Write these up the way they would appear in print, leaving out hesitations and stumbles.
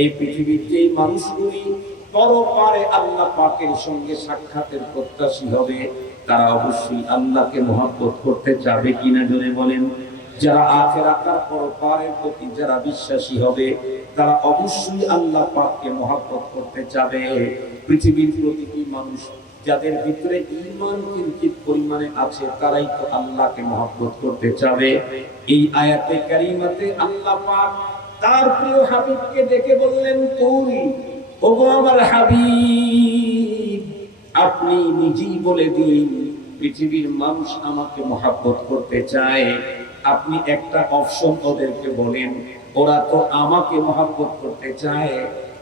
এই পৃথিবীর যেই মানুষগুলি পরপারে আল্লাহ পাকের সঙ্গে সাক্ষাতের প্রত্যাশী হবে, তারা অবশ্যই আল্লাহকে মহব্বত করতে চাবে কিনা জোরে বলেন। যারা আখিরাতের পরপারের প্রতি যারা বিশ্বাসী হবে, তারা অবশ্যই আল্লাহ পাককে মহব্বত করতে চাবে। পৃথিবীর প্রতিটি মানুষ যাদের ভিতরে ঈমান কিঞ্চিত পরিমাণে আছে, তারাই তো আল্লাহকে মহব্বত করতে চাবে। এই আয়াতে কারিমাতে আল্লাহ পাক তার প্রিয় হাবিবকে ডেকে বললেন, তুই ওগো আমার হাবিব, আপনি নিজেই বলে দিন পৃথিবীর মানুষ আমাকে মহব্বত করতে চায়। আপনি একটা অপশন ওদেরকে বলেন, ওরা তো আমাকে মহব্বত করতে চায়।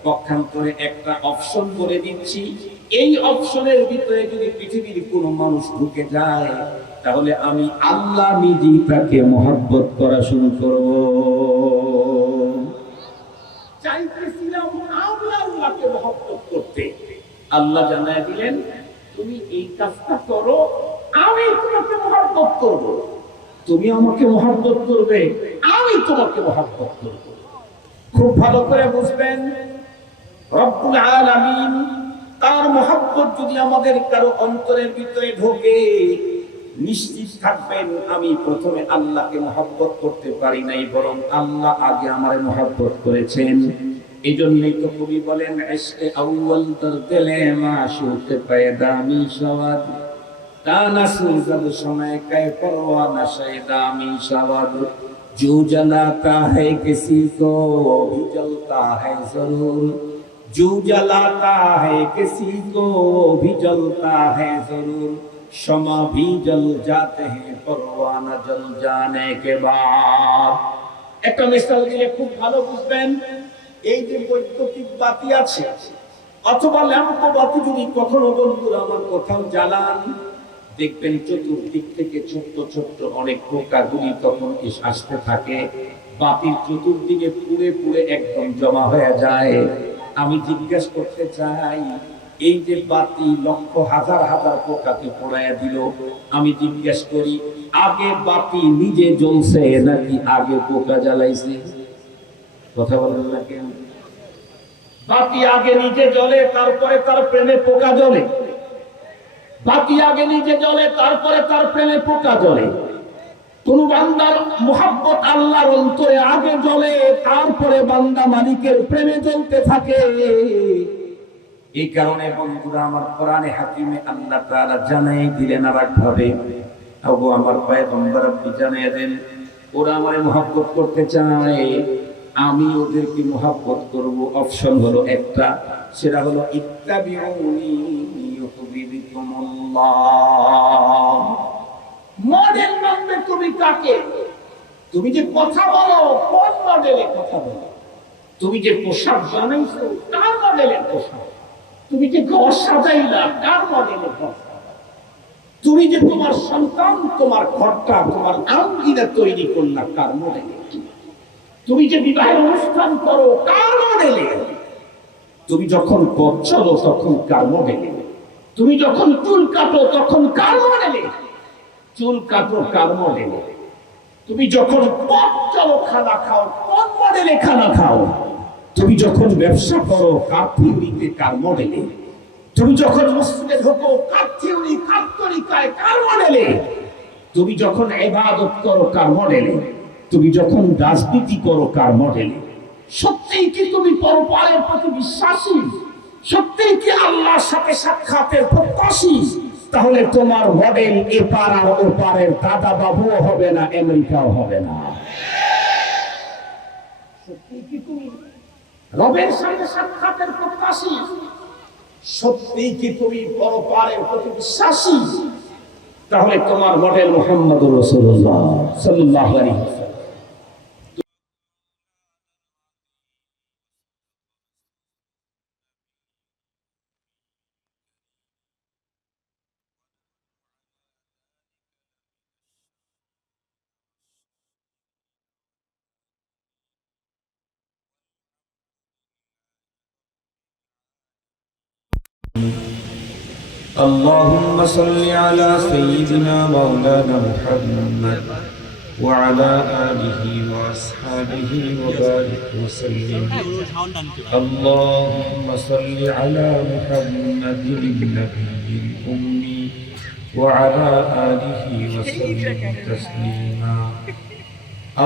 পক্ষান্তরে একটা অপশন বলে দিচ্ছি, এই অপশনের ভিতরে যদি পৃথিবীর কোনো মানুষ ঢুকে যায়, তাহলে আমি আল্লাহ নিজেই তাকে মহব্বত করা শুরু করব। চাইতেছিলাম আমি আল্লাহকে মহব্বত করতে, আল্লাহ জানায় দিলেন, তুমি এই কাজটা করো, আমি তোমাকে মহব্বত করব। তুমি আমাকে মহব্বত করবে, আমি তোমাকে মহব্বত করব। খুব ভালো করে বুঝবেন, রব্বুল আলামিন তার মহব্বত যদি আমাদের কারো অন্তরের ভিতরে ঢোকে, নিশ্চিত থাকবেন আমি প্রথমে আল্লাহকে মহব্বত করতে পারি নাই, বরং আল্লাহ আগে আমারে মহব্বত করেছেন। এই জন্যই তো কবি বলেন, ইশকে আউয়াল তার দিলে মাশূক পয়দা মিশাওয়াদ, ताना सूरज समय कै परवाना शैदामी शवद, जो जलाता है किसी को भी जलता है जरूर, जो जलाता है किसी को भी जलता है जरूर, शमा भी जल जाते हैं परवाना जल जाने के बाद। একটা মিসাল দিলে খুব ভালো বুঝবেন। এই যে বৈদ্যুতিক বাতি আছে অথবা ল্যাম্প বাতি যদি কখনো বন্ধুরা আমার কোথাও জ্বালান, দেখবেন চতুর্দিক থেকে ছোট্ট ছোট্ট অনেক পোকাগুলি তখন আসতে থাকে, বাতির চতুর্দিকে পুড়ে পুড়ে একদম জমা হয়ে যায়। আমি জিজ্ঞেস করতে চাই, এই যে বাতি লক্ষ হাজার হাজার পোকাকে পোড়াইয়া দিল, আমি জিজ্ঞেস করি, আগে বাতি নিজে জ্বলছে নাকি আগে পোকা জ্বালাইছে? কথা বলেন না কেন? বাতি আগে নিজে জ্বলে, তারপরে তার প্রেমে পোকা জ্বলে। বাতি আগে নিজে জ্বলে, তারপরে তার প্রেমে পোকা জ্বলে। কোন বান্দার মুহাব্বত আল্লাহর অন্তরে আগে জ্বলে, তারপরে বান্দা মালিকের প্রেমে জ্বলতে থাকে। এই কারণে বন্ধুরা আমার, কোরআনে হাকিমে আল্লাহ তাআলা জানাই দিলেন আরেকভাবে, ওগো আমার পয়গম্বর আপনি জানিয়ে দেন, ওরা আমারে মুহাব্বত করতে চায়, আমি ওদেরকে মুহাব্বত করব। অপশন হলো একটা, সেটা হলো ইত্তাবিউনি ইউহিব্বুকুমুল্লাহ। মডেল মানবে তুমি কাকে? তুমি যে কথা বলো কোন মডেলে কথা বলো? তুমি যে পোশাক বানাইছো কার মডেলের পোশাক? তুমি যে ঘর সাজাইলা কার মডেলের ঘর? তুমি যে তোমার সন্তান, তোমার ঘরটা, তোমার আঙ্গিনা তৈরি করলা কার মডেলে? তুমি যে বিবাহের অনুষ্ঠান করো কার মডেলে? তুমি যখন পথ চলো তখন কার মডেলে? তুমি যখন চুল কাটো তখন কার মডেলে? চুল কাটো কার মডেলে? তুমি যখন পথ চলো খানা খাও কোন মডেলে খানা খাও? তুমি যখন ব্যবসা করো কার থিওরিতে কার মডেলে? তুমি যখন মসজিদে ঢোকো কার থিওরি কার তরিকায় কার মডেলে? তুমি যখন ইবাদত করো কার মডেলে? তুমি যখন রাজনীতি করো কার মডেলে? সত্যিই কি তুমি পরপারের প্রতি বিশ্বাসী? সত্যিই কি আল্লাহর সাথে সাক্ষাতের প্রত্যাশী? তাহলে তোমার মডেল এপার আর ওপারের দাদা বাবুও হবে না, আমেরিকাও হবে না। সত্যিই কি তুমি রবের সাথে সাক্ষাতের প্রত্যাশী? সত্যিই কি তুমি পরপারের প্রতি বিশ্বাসী? তাহলে তোমার মডেল মুহাম্মদুর রাসূলুল্লাহ সাল্লাল্লাহু আলাইহি ওয়াসাল্লাম। اللهم صل على سيدنا مولانا محمد وعلى آله وأصحابه وبارك وسلم. اللهم صل على محمد النبي الأمي وعلى آله وسلم تسليما.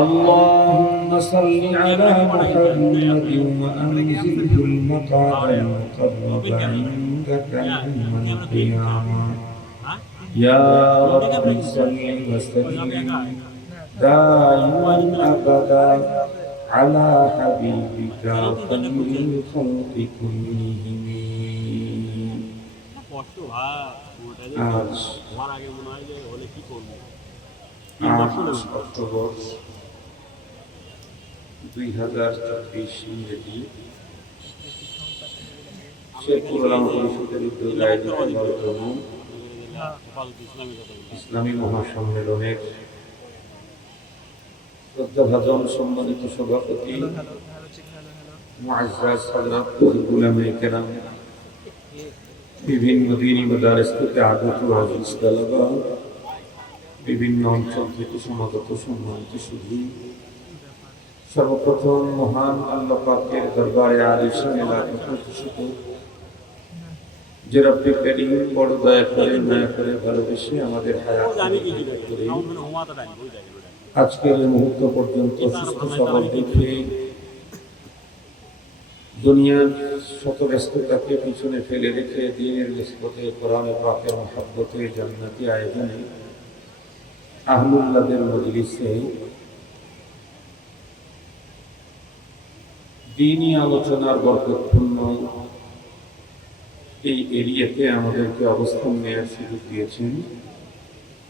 اللهم صل على محمد وأنزله المقعد المقرب عندك يوم القيامة. يا رب صل وسلم دائما أبدا على حبيبك خير الخلق كلهم. আজ 8 অক্টোবর 2024 ইংরেজি শেরপুর আলম পরিষদের উদ্যোগে আয়োজিত ইসলামী মহাসম্মেলনের শ্রদ্ধাভাজন সম্মানিত সভাপতি মুআজ্জাজ হযরত উলামায়ে কেরাম, বিভিন্ন দ্বীনি মাদারিস থেকে আগত আজিজ তালাবা, বিভিন্ন অঞ্চল থেকে সমাগত সম্মানিত সুধী, সর্বপ্রথম মহান আল্লাহ পাকের দরবারে আলিশান লাখ শুকর যে রব্বে করিম বড় দয়া করে মায়া করে ভালোবেসে আমাদের হায়াত করে আজকের এই মুহূর্ত পর্যন্ত সুস্থ সবল দেখে দুনিয়ার শত ব্যস্ততাকে পিছনে ফেলে রেখে দ্বীনের নিসবতে কোরআন পাকের মহব্বতে জান্নাতি আয়োজনে আহলুল্লাহদের মজলিসে দ্বীনি আলোচনার বরকতপূর্ণ এই এরিয়াতে আমাদেরকে অবস্থান নেওয়ার সুযোগ দিয়েছেন।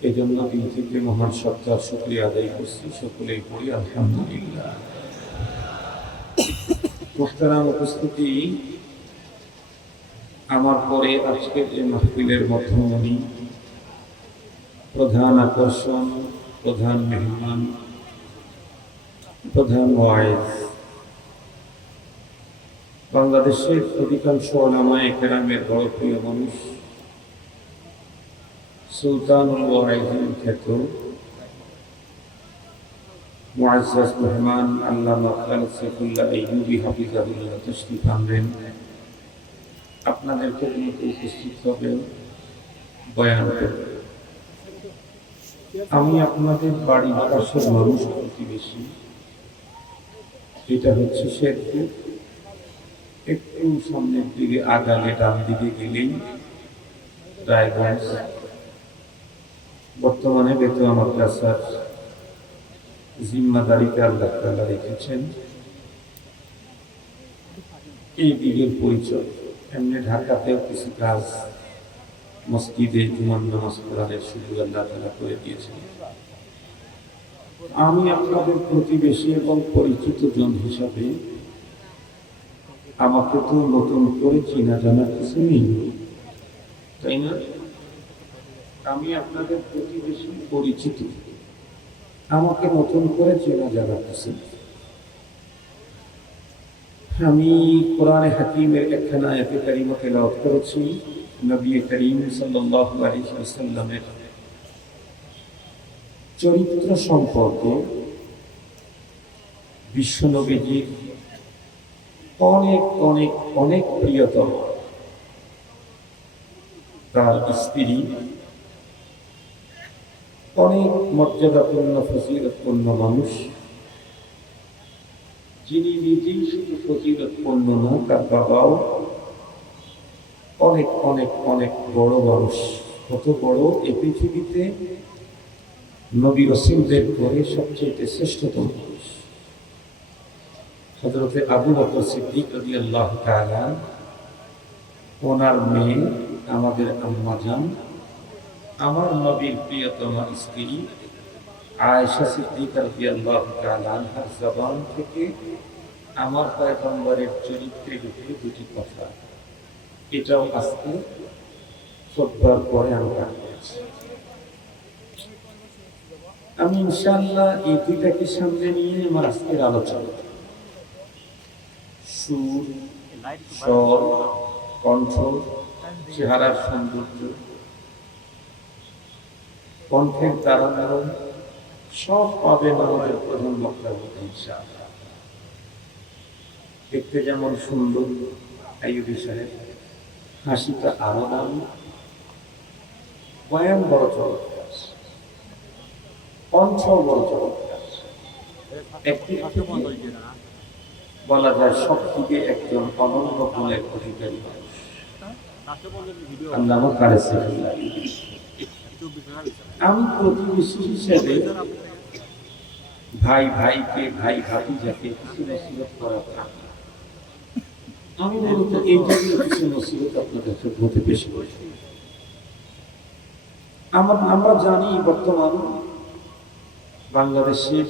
এই জন্য দিন থেকে মহান সত্তার শুকরিয়া আদায় করছি, সকলেই পড়ি আলহামদুলিল্লাহ। মুহতারাম উপস্থিতি, আমার পরে আজকের এই মাহফিলের মধ্যমণি, প্রধান আকর্ষণ, প্রধান মেহমান, প্রধান ওয়াইজ, বাংলাদেশের অধিকাংশ উলামায়ে কেরামের বড় প্রিয় মানুষ, সুলতানুল ওয়াইজিন খ্যাত মুআজ্জাজ মেহমান আল্লামা খালেদ সাইফুল্লাহ আইয়ুবী হাফিজাহুল্লাহ তাশরীফ আনবেন। আপনাদের খেদমতে উপস্থিত হবেন, বয়ান করবেন। আমি আপনাদের বাড়ির পাশের মানুষ, প্রতিবেশী। এটা হচ্ছে শেরপুর। একটু সামনের দিকে আগালে ডান দিকে গেলেই রায়গঞ্জ। বর্তমানে বেতোয়া মাদ্রাসার জিম্মাদারিতে আল্লাহ তাআলা রেখেছেন। এই দিকের পরিচয়। এমনি ঢাকাতেও কিছু কাজ মসজিদে জুমার নামাজ পড়ানোর সুযোগ আল্লাহ তাআলা করে দিয়েছেন। আমি আপনাদের প্রতিবেশী এবং পরিচিত জন হিসাবে আমাকে তো নতুন করে চিনা জানা কিছু নেই, তাই না? আমি আপনাদের প্রতিবেশী, পরিচিত, আমাকে নতুন করে চেনা জানা কিছু নেই। আমি কোরআনে হাকিমের একখানা আয়াতে কারিমা তেলাওয়াত করেছি। নবী করিম সাল্লাল্লাহু আলাইহি ওয়াসাল্লামের চরিত্র সম্পর্কে বিশ্বনবীজির অনেক অনেক অনেক প্রিয়তম তার স্ত্রী, অনেক মর্যাদাপূর্ণ ফজিলতপূর্ণ মানুষ, যিনি নিজেই শুধু ফজিলতপূর্ণ না, তার বাবাও অনেক অনেক অনেক বড় মানুষ। কত বড়! এই পৃথিবীতে নবী রাসূলদের পরে সবচেয়ে শ্রেষ্ঠতম মানুষ হযরতে আবু বকর সিদ্দিক রাদিয়াল্লাহু তাআলা, ওনার মেয়ে, আমাদের আম্মা জান, আমার নবীর প্রিয়তমা স্ত্রী আয়েশা সিদ্দিকা রাদিয়াল্লাহু তাআলা আনহার জবান থেকে আমার পয়গম্বরের চরিত্রের উপরে দুটি কথা, এটাও আজকে খুতবার পরে আমি পাঠ করেছি। আমি ইনশাআল্লাহ এই দুইটাকে সামনে নিয়ে আমার আজকের আলোচনা, সুর, স্বর, কণ্ঠ, চেহারার সৌন্দর্য, কণ্ঠের তারুণ্য, সব পাবেন আমাদের প্রধান বক্তার মধ্যে ইনশাআল্লাহ। দেখতে যেমন সুন্দর আইয়ুবী সাহেব, হাসিটা আরো দামি, বয়ান বড় চমৎকার, কণ্ঠ বড় চমৎকার, একটি বলা যায় সব থেকে একজন অনন্য গুণের অধিকারী মানুষ। আল্লাহ কারে সাইফুল্লাহ। আমি প্রতিবেশী হিসেবে ভাই ভাইকে, ভাই ভাতিজাকে কিছু নসিহত করা থাকে। আমি মূলত এই জাতীয় কিছু নসিহত আপনাদের মধ্যে পেশ করি। আমরা জানি বর্তমান বাংলাদেশের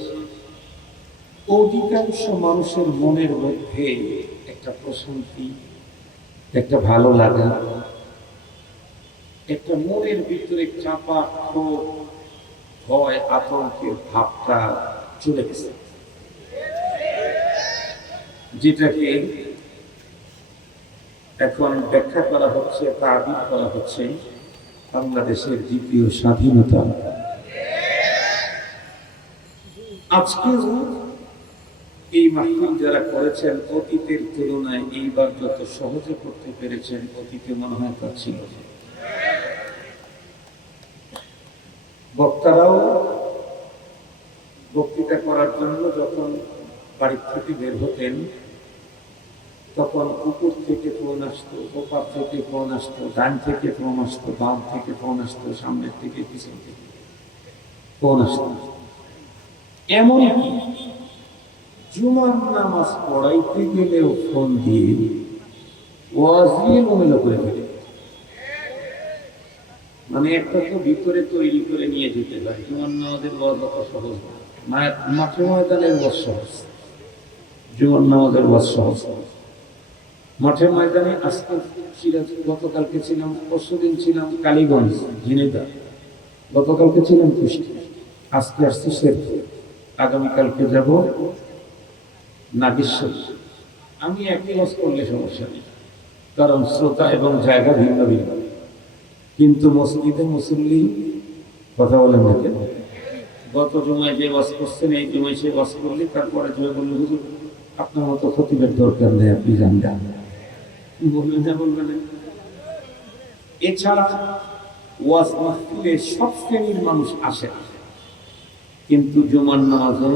অধিকাংশ মানুষের মনের মধ্যে একটা প্রশান্তি, একটা ভালো লাগা, একটা মনের ভিতরে চাপা ক্ষোভ, ভয়, আতঙ্কের ভাবটা চলে গেছে, যেটাকে এখন ব্যাখ্যা করা হচ্ছে, তাবির করা হচ্ছে বাংলাদেশের দ্বিতীয় স্বাধীনতা। আজকেও এই মাহফিল যারা করেছেন অতীতের তুলনায় এইবার যত সহজে করতে পেরেছেন, অতীতে মনে হয় তা ছিল না। বক্তারাও বক্তৃতা করার জন্য যখন বাড়ির থেকে বের হতেন, তখন উপর থেকে ফোন আসতো, ওপার থেকে ফোন আসতো, ডান থেকে ফোন আসতো, বাম থেকে ফোন আসতো, সামনের থেকে পিছন থেকে ফোন আসতো। এমনকি জুমার নামাজ পড়াইতে গেলেও ফোন দিয়ে ওয়াজ দিয়ে মোমেলা করে ফেলে। মানে একটা তো ভিতরে তৈরি করে নিয়ে যেতে হয়। জুমার নামাজের ওয়াজ অত সহজ না, মাঠে ময়দানের ওয়াজ সহজ, জুমার নামাজের ওয়াজ সহজ। মাঠের ময়দানে আজকে গতকালকে ছিলাম, পরশুদিন ছিলাম কালীগঞ্জ ঝিনেদা, গতকালকে ছিলাম কুষ্টি, আজকে আসছি শেরপুর, আগামীকালকে যাব নাগেশ্বর। আমি একই ওয়াজ করলে সমস্যা নেই, কারণ শ্রোতা এবং জায়গা ভিন্ন ভিন্ন, কিন্তু মসজিদে মুসল্লি কথা বলেন না কেন? গত জুমায় যে ওয়াজ করছেন এই জুমায় সে ওয়াজ করলে তারপরে জুমায় বললে হুজুর আপনার মতো খতিবের দরকার নেই, আপনি জানবেন, বললেন না বলবেন না। এছাড়া ওয়াজ মাহফিলে সব শ্রেণীর মানুষ আসে, কিন্তু জুমার নামাজে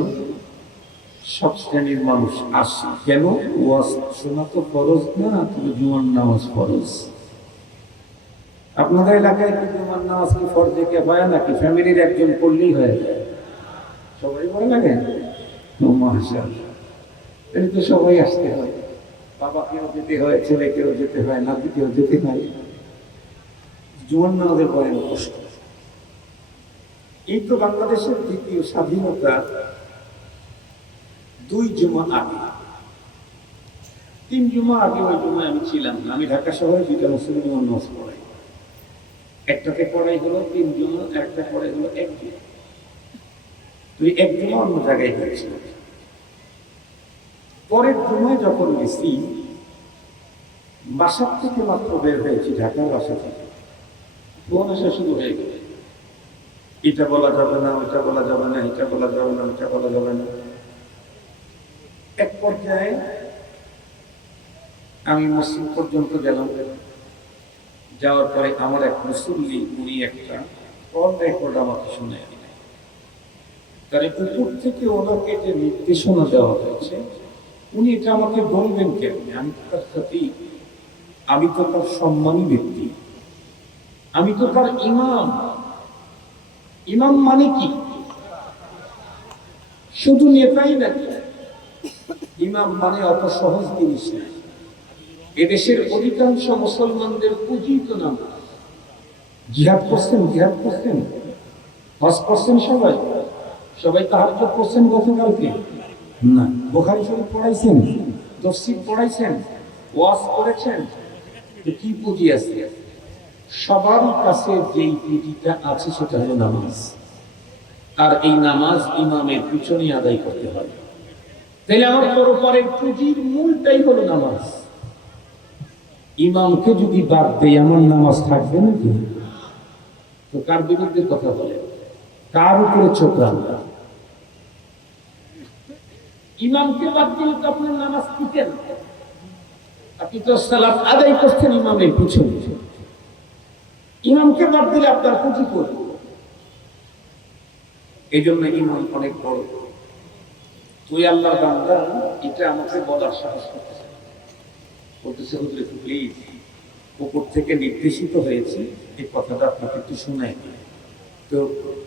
সব শ্রেণীর মানুষ আসে। কেন? ওয়াজ শোনা তো ফরজ না, তবে জুমার নামাজ ফরজ। আপনাদের এলাকায় কি জুমার নামাজ কি ফরজে কিফায়া নাকি ফ্যামিলির একজন পড়লেই হয়ে যায়? সবাই পড়ে লাগে? মাশাআল্লাহ, তাহলে তো সবাই আসতে হয়, বাবাকেও যেতে হয়, ছেলেকেও যেতে হয়, নাতিকেও যেতে হয়। জুমার নামাজের বয়ান কষ্ট। এই তো বাংলাদেশের দ্বিতীয় স্বাধীনতা 2 জুমা আগে, 3 জুমা আগে ওই জুমায় আমি ছিলাম না। আমি ঢাকা শহরে 2টা মুসলিম নামাজ পড়াই, একটাতে পড়াই হলো 3 জুমা, একটা পড়াই হলো 1 জুমা। তুই 1 জুমা অন্য জায়গায় গেছিল। পরের জুমায় যখন গেছি, বাসার থেকে মাত্র বের হয়েছি, ঢাকার বাসা থেকে, ফোন আসা শুরু হয়ে গেল, এটা বলা যাবে না, ওইটা বলা যাবে না, এটা বলা যাবে না, ওইটা বলা যাবে না। এক পর্যায়ে আমি মসজিদ পর্যন্ত গেলাম, যাওয়ার পরে আমার এক মুসল্লি, উনি একটা কল রেকর্ড আমাকে শুনে দিলেন। তার উপর থেকে ওনাকে যে নির্দেশনা দেওয়া হয়েছে, উনি এটা আমাকে বলবেন কেন? আমি তো তার সাথে, আমি তো তার সম্মানী ব্যক্তি, আমি তো তার ইমাম। ইমাম মানে কি? শুধু নেতাই নাকি? ইমাম মানে অত সহজ জিনিস না। এদেশের অধিকাংশ মুসলমানদের পূজিত নাম। জিহাদ করছেন, জিহাদ করছেন, হজ করছেন, সবাই সবাই তাহাজ্জুদ করছেন গতকালকে না? বুখারী শরীফ পড়াইছেন, তাফসীর পড়াইছেন, ওয়াজ করেছেন, কি পুঁজি আছে? সবার কাছে যেই পুঁজিটা আছে সেটা হলো নামাজ। আর এই নামাজ ইমামের পিছনে আদায় করতে হবে। তাহলে আমার পরপরের পুঁজির মূলটাই হলো নামাজ। ইমামকে যদি বাদ দেয় আমার নামাজ থাকবে নাকি? তো কার বিরুদ্ধে কথা বলে, কার উপরে চোখ রাখবে? ইমামকে বাদ দিলে তো আপনার নামাজ পিটেন, আপনি তো সালাত আদায় করছেন ইমামের পিছনে, ইমামকে বাদ দিলে আপনার পুঁজি করবে। এই জন্য ইমাম অনেক বড়। তুই আল্লাহর বান্দা, এটা আমাকে বলার সাহস করতেছে, বলতেছে হুজুর প্লিজ, উপর থেকে নির্দেশিত হয়েছে এই কথাটা আপনাকে একটু শোনাই। তো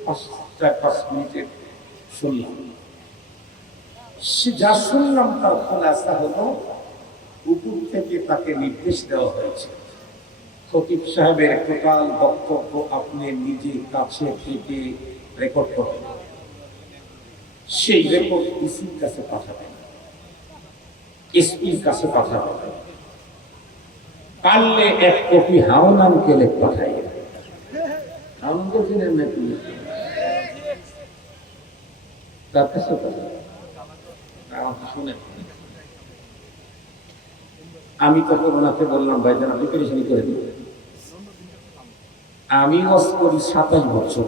4-5 মিনিটের শুনলাম, সে যা শুনলাম তার খোলাসা হলো উপর থেকে তাকে নির্দেশ দেওয়া হয়েছে খতিব সাহেবের টোটাল বক্তব্য আপনি নিজে কাছে থেকে রেকর্ড করবেন, সেই রেকর্ড ডিসির কাছে পাঠাবেন, এসপির কাছে পাঠাবেন, পারলে 1 কপি হাওনানকে লেখ পাঠাই। হাওনানকে চিনেন নাকি? তার কাছে আমাকে শুনেন। আমি তখন ওনাকে বললাম, ভাইজান আপনি পেরেশানি করে দিন, আমি ওয়াজ করি 27 বছর,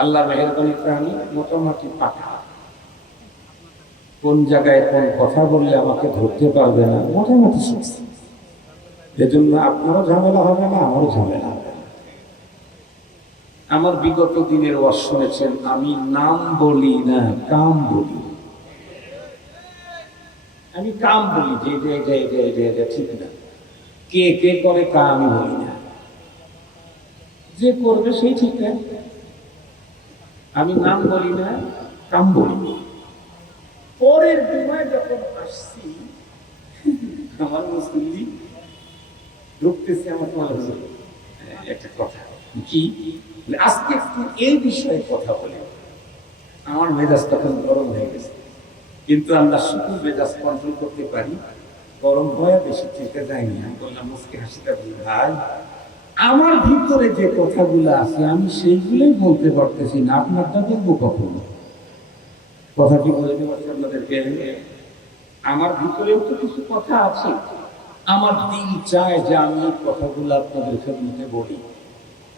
আল্লাহ মেহেরবানির প্রাণী মোটামুটি পাকা, কোন জায়গায় কোন কথা বললে আমাকে ধরতে পারবে না মোটামুটি শিখছি, এজন্য আপনারও ঝামেলা হবে না, আমারও ঝামেলা হবে না। আমার বিগত দিনের ওয়াজ শুনেছেন, আমি নাম বলি না, কাম বলি। আমি কাম বলি যে ঠিক না, কে কে করে তা আমি বলি না, যে করবে সেই ঠিক না। আমি নাম বলি না, কাম বলি। পরের সময় যখন আসছি, আমার মুসল্লি ঢুকতেছে, আমার তোমার একটা কথা কি, আজকে একটু এই বিষয়ে কথা বলি। আমার মেজাজ তখন গরম হয়ে গেছে, কিন্তু আমরা শুধু মেজাজ কন্ট্রোল করতে পারি, গরম হয়ে বেশি থেকে যায়নি। আমি বললাম মুসকে হাসিটা বলি, ভাই আমার ভিতরে যে কথাগুলো আছে আমি সেইগুলোই বলতে পারতেছি না, আপনারটা বলবো কখন? কথা কি বলতে পারছি আপনাদেরকে? আমার ভিতরেও তো কিছু কথা আছে, আমার দিল চায় যে আমি এই কথাগুলো আপনাদের খেদমতে বলি,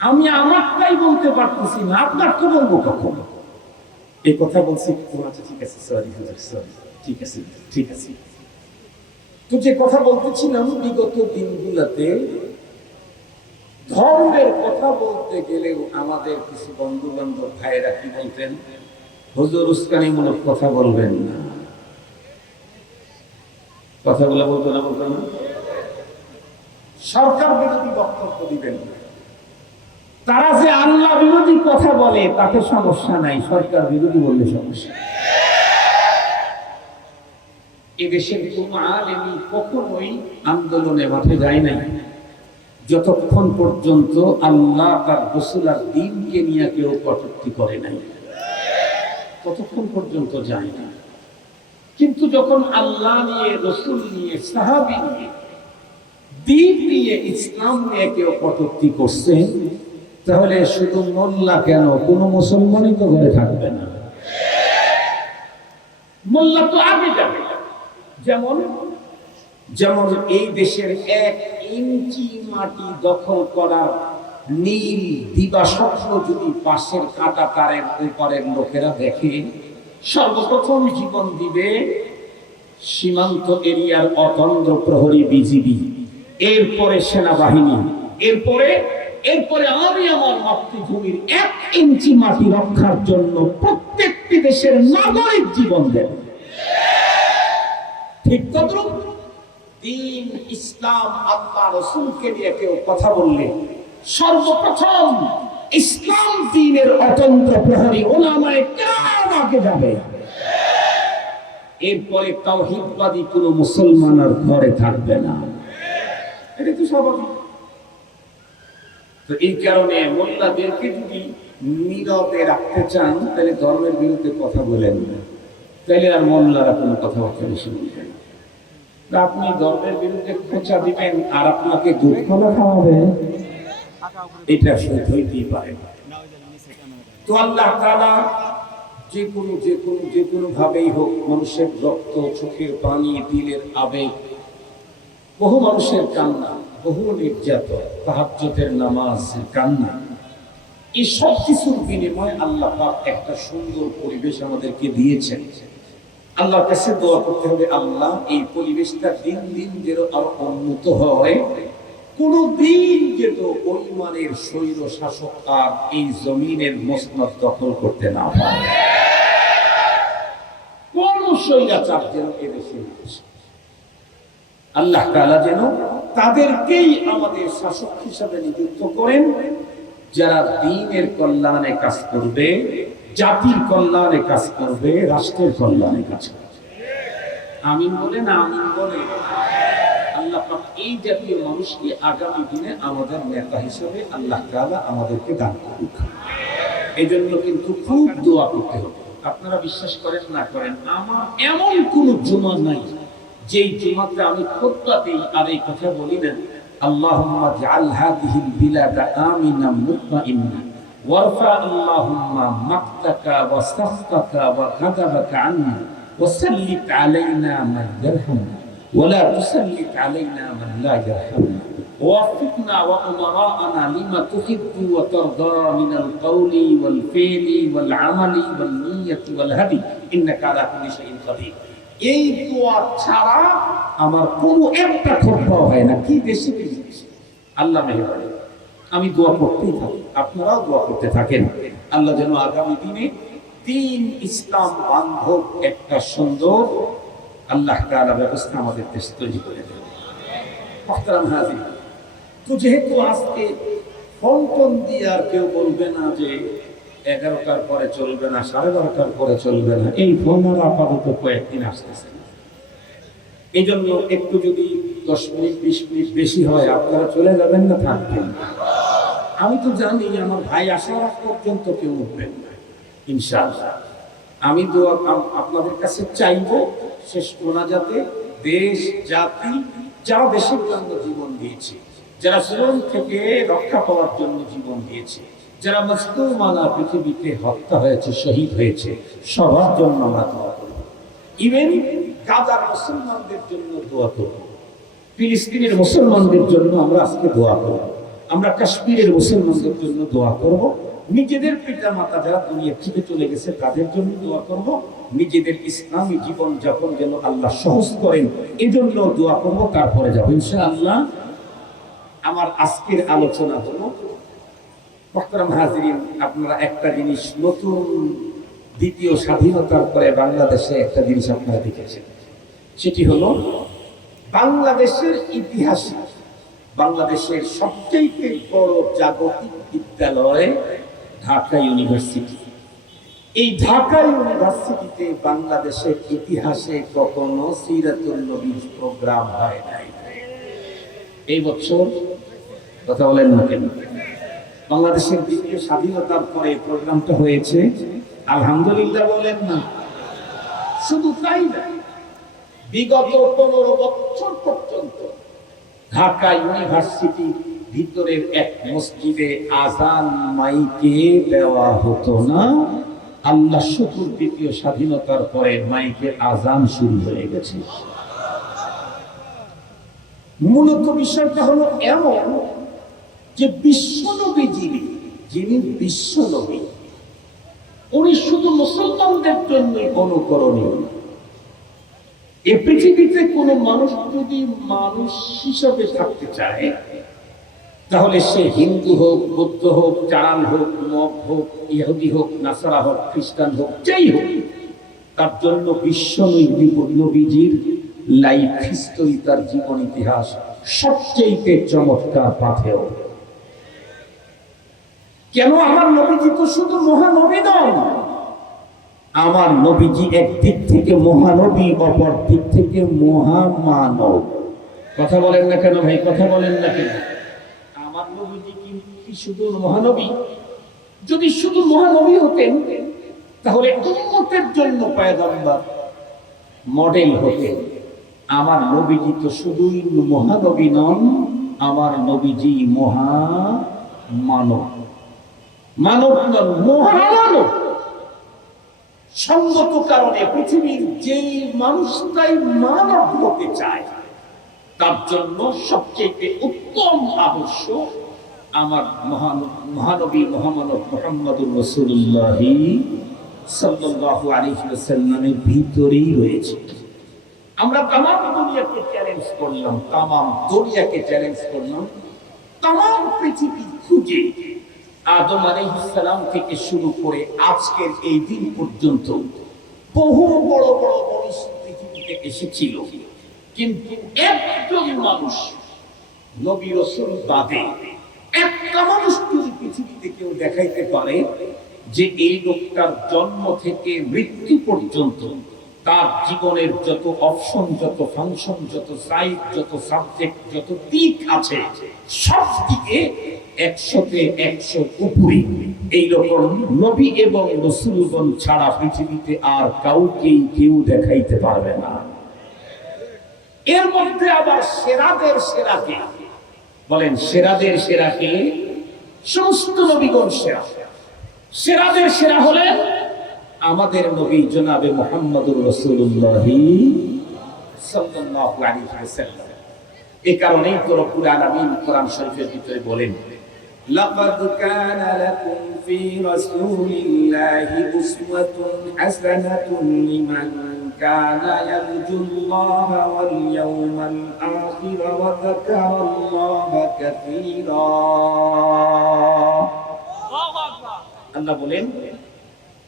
আমি আমারটাই বলতে পারতেছি না, আপনারটা বলবো কখন? এই কথা বলছি, আচ্ছা ঠিক আছে, সরি সরি, ঠিক আছে ঠিক আছে। তো যে কথা বলতেছিলাম, বিগত দিনগুলোতে ধর্মের কথা বলতে গেলেও আমাদের কিছু বন্ধু বান্ধব ভাইয়েরা কি বলতেন, হুজুর উস্কানিমূলক কথা বলবেন না, কথাগুলো বলতো না, সরকার বিরোধী বক্তব্য দিবেন না। তারা যে আল্লাহ বিরোধী কথা বলে তাতে সমস্যা নাই, সরকার বিরোধী বললে সমস্যা। এদেশের কোন আলেমী কখনোই আন্দোলনে মাঠে যায় নাই যতক্ষণ পর্যন্ত আল্লাহ তার রাসূল আর দ্বীনকে নিয়ে কেউ কটূক্তি করে নাই, ততক্ষণ পর্যন্ত যায় না। কিন্তু যখন আল্লাহ নিয়ে, রাসূল নিয়ে, সাহাবী নিয়ে, দ্বীন নিয়ে, ইসলাম নিয়ে কেউ কটূক্তি করছে, তাহলে শুধু মোল্লা কেন, কোন মুসলমানই তো ঘরে থাকবে না, মোল্লা তো আগে যাবে। যেমন যেমন এই দেশের 1 ইঞ্চি মাটি দখল করার নীল দিবাস্বপ্ন যদি পাশের কাঁটা তারের উপরের লোকেরা দেখে, সর্বপ্রথম জীবন দিবে সীমান্ত এরিয়ার অতন্দ্র প্রহরী বিজিবি, এরপরে সেনাবাহিনী, এরপরে আমি আমার মাতৃভূমির 1 ইঞ্চি মাটি রক্ষার জন্য প্রত্যেকটি দেশের নাগরিক জীবন দেবে। ঠিক তদ্রুপ দ্বীন, ইসলাম, আল্লাহ রাসূলকে নিয়ে কেউ কথা বললে সর্বপ্রথম ইসলাম দ্বীনের অতন্ত্র প্রহরী উলামায়ে কেরাম আগে যাবে, এরপরে তাওহীদবাদী কোন মুসলমান আর ঘরে থাকবে না। এটা তো স্বাভাবিক। তো এই কারণে মোল্লাদেরকে যদি নীরবে রাখতে চান, তাহলে ধর্মের বিরুদ্ধে কথা বলেন না, তাহলে আর মোল্লারা কোনো কথাবার্তা বেশি বলবেন না। আপনি ধর্মের বিরুদ্ধে খোঁচা দিবেন আর আপনাকে দুধ কলা খাওয়াবে, এটা সহ্য হইতেই পারে না। তো আল্লাহ তাআলা যে কোনো ভাবেই হোক, মানুষের রক্ত, চোখের পানি, দিলের আবেগ, বহু মানুষের কান্না, বহু নির্যাতন, তাহাজ্জুদের নামাজ, কান্না, এই সব কিছুর বিনিময়ে আল্লাহ পাক একটা সুন্দর পরিবেশ আমাদেরকে দিয়েছেন। আল্লাহর কাছে দোয়া করতে হবে, আল্লাহ এই পরিবেশটা দিন দিন যেন আরো উন্নত হয়, কোনদিন যেন ওই মানের স্বৈর শাসক আর এই জমিনের মসনদ দখল করতে না পারে। কোন স্বৈরাচার যেন এদেশে আল্লাহ তাআলা যেন তাদেরকেই আমাদের শাসক হিসাবে নিযুক্ত করেন, যারা দ্বীনের কল্যাণে কাজ করবে, জাতির কল্যাণে কাজ করবে, রাষ্ট্রের কল্যাণে কাজ করবে। আমিন বলে না, আমিন বলে। আল্লাহ পাক এই জাতীয় মানুষকে আগামী দিনে আমাদের নেতা হিসেবে আল্লাহ তাআলা আমাদেরকে দান করুক। এজন্য কিন্তু খুব দোয়া করতে হবে। আপনারা বিশ্বাস করেন না করেন, আমার এমন কোন জুমা নাই যেই জুমাতে আমি খুতবা দেই আর এই কথা বলি না, আল্লাহুম্মা জাআল হাযিহিল বিলাদা আমিনাম মুতমাইন্না ওয়ারফা আল্লাহুম্মা মাকতাকা ওয়া সাখতাকা ওয়া গাদাবাকা আন্না ওয়া সাল্লিত আলাইনা মান ইয়ারহামনা ওয়া লা তুসাল্লিত আলাইনা মান লা ইয়ারহামনা ووفقنا وأمراءنا لما تحب وترضى من القول والفعل والعمل والنية والهدي إنك على كل شيء قدير। এই দোয়া ছাড়া আমার কোনো একটা খুতবা হয় না, কি বেশি কি বেশি। আল্লাহ মেহেরবানি, আমি দোয়া করতেই থাকি, আপনারাও দোয়া করতে থাকেন। আল্লাহ যেন আগামী দিনে দ্বীন ইসলাম বান্ধব একটা সুন্দর আল্লাহ তাআলা ব্যবস্থা আমাদের দেশ তৈরি করে দেন। মুহতারাম হাজির, তো যেহেতু আজকে ফোন দিয়ে আর কেউ বলবে না যে 11টার পরে চলবে না, 12:30টার পরে চলবে না, এই ফোন আর আপাতত কয়েকদিন আসতেছে না। এই জন্য একটু যদি 10 মিনিট 20 মিনিট বেশি হয়, আপনারা চলে যাবেন না থাকবেন? আমি তো জানি আমার ভাই আসার আগ পর্যন্ত কেউ উঠবেন না ইনশাআল্লাহ। আমি দোয়া আপনাদের কাছে চাইবো, শেষ মোনাজাতে দেশ জাতি যারা দেশের জন্য জীবন দিয়েছে, যারা জুলুম থেকে রক্ষা পাওয়ার জন্য জীবন দিয়েছে, যারা মজলুমানা পৃথিবীতে হত্যা হয়েছে, শহীদ হয়েছে, সবার জন্য আমরা দোয়া করব। ইভেন গাজার মুসলমানদের জন্য দোয়া করব, ফিলিস্তিনের মুসলমানদের জন্য আমরা আজকে দোয়া করব, আমরা কাশ্মীরের মুসলমানদের জন্য দোয়া করব, নিজেদের পিতা মাতা যারা দুনিয়া থেকে চলে গেছে তাদের জন্য দোয়া করব, নিজেদের ইসলামী জীবন যাপন যেন আল্লাহ সহজ করেন এই জন্য দোয়া করব। তারপরে যাবো ইনশাআল্লাহ। আমার আজকের আলোচনা হলো, মুহতারাম হাজিরিন, আপনারা একটা জিনিস নতুন দ্বিতীয় স্বাধীনতার পরে বাংলাদেশে একটা জিনিস আপনারা দেখেছেন, সেটি হলো বাংলাদেশের ইতিহাসে বাংলাদেশের সবচেয়ে বড় জাগতিক বিদ্যালয় ঢাকা ইউনিভার্সিটি। এই ঢাকা ইউনিভার্সিটিতে বাংলাদেশের ইতিহাসে কখনো সিরাতুন নবীর প্রোগ্রাম হয় নাই। এই বছর কথা বলেন না কেন? বাংলাদেশের দ্বিতীয় স্বাধীনতার পরে প্রোগ্রামটা হয়েছে, আলহামদুলিল্লাহ বলেন না? শুধু তাই না, বিগত 15 বছর পর্যন্ত ঢাকা ইউনিভার্সিটির ভিতরের এক মসজিদে আজান মাইকে দেওয়া হতো না। আল্লাহ শুকুর, দ্বিতীয় স্বাধীনতার পরে মাইকে আজান শুরু হয়ে গেছে। মূলত বিষয়টা হলো এমন যে বিশ্বনবী যিনি বিশ্বনবী, উনি শুধু মুসলমানদের জন্য অনুকরণীয়। এ পৃথিবীতে কোনো মানুষ যদি মানুষ হিসাবে থাকতে চায়, তাহলে সে হিন্দু হোক, বৌদ্ধ হোক, চারাল হোক, মগ হোক, ইহুদি হোক, নাসারা হোক, খ্রিস্টান হোক, যাই হোক, তার জন্য বিশ্ব নবীজির লাইফ হিস্টোরি, তার জীবন ইতিহাস সবচেয়ে চমৎকার পাথেয়। কেন? আমার নবীজি তো শুধু মহানবী নন, আমার নবীজি একদিক থেকে মহানবী, অপর দিক থেকে মহামানব। কথা বলেন না কেন ভাই? কথা বলেন না কেন? আমার নবীজি কি শুধু মহানবী? যদি শুধু মহানবী হতেন তাহলে উম্মতের জন্য পয়গম্বর, মডেল হতেন। আমার নবীজি তো শুধুই মহানবী নন, আমার নবীজি মহামানব। মানব নন, মহামানব। সঙ্গত কারণে পৃথিবীর যেই মানুষটাই মানব হতে চায়, তার জন্য সবচেয়ে উত্তম আদর্শ আমার মহানবী মহামানব মুহাম্মদুর রাসূলুল্লাহ সাল্লাল্লাহু আলাইহি ওয়াসাল্লামের ভিতরেই রয়েছে। আমরা তামাম দুনিয়াকে চ্যালেঞ্জ করলাম, তামাম দুনিয়াকে চ্যালেঞ্জ করলাম, তামাম পৃথিবী খুঁজে আদম আলাইহিস সালাম থেকে শুরু করে আজকের এই দিন পর্যন্ত বহু বড় বড় মানুষ পৃথিবীতে এসেছিল, কিন্তু একজন মানুষ নবী রাসূল বাদে একটা মানুষ যদি পৃথিবীতে কেউ দেখাইতে পারে যে এই লোকটার জন্ম থেকে মৃত্যু পর্যন্ত তার জীবনের যত অপশন, যত ফাংশন, যত সাইড, যত সাবজেক্ট, যত দিক আছে সব দিকে 100-তে 100 উপরে এইরকম নবী এবং রাসূলগণ ছাড়া পৃথিবীতে আর কাউকেই কেউ দেখাইতে পারবে না। এর মধ্যে আবার সেরাদের সেরাকে বলেন, সেরাদের সেরাকে সমস্ত নবীগণ সেরা। সেরাদের সেরা হলেন আমাদের নবী জনাবে মুহাম্মদুর রাসূলুল্লাহ সাল্লাল্লাহু আলাইহি ওয়াসাল্লাম। এই কারণেই তো রব্বুল আলামিন কোরআন শরীফের ভিতরে বলেন, লাকাদ কানা লাকুম ফি রাসূলিল্লাহি উসওয়াতুন হাসানাতুন লিমান কানা ইয়ারজুল্লাহা ওয়াল ইয়াওমাল আখির ওয়া যাকারাল্লাহা কাসীরা। আল্লাহ বলেন,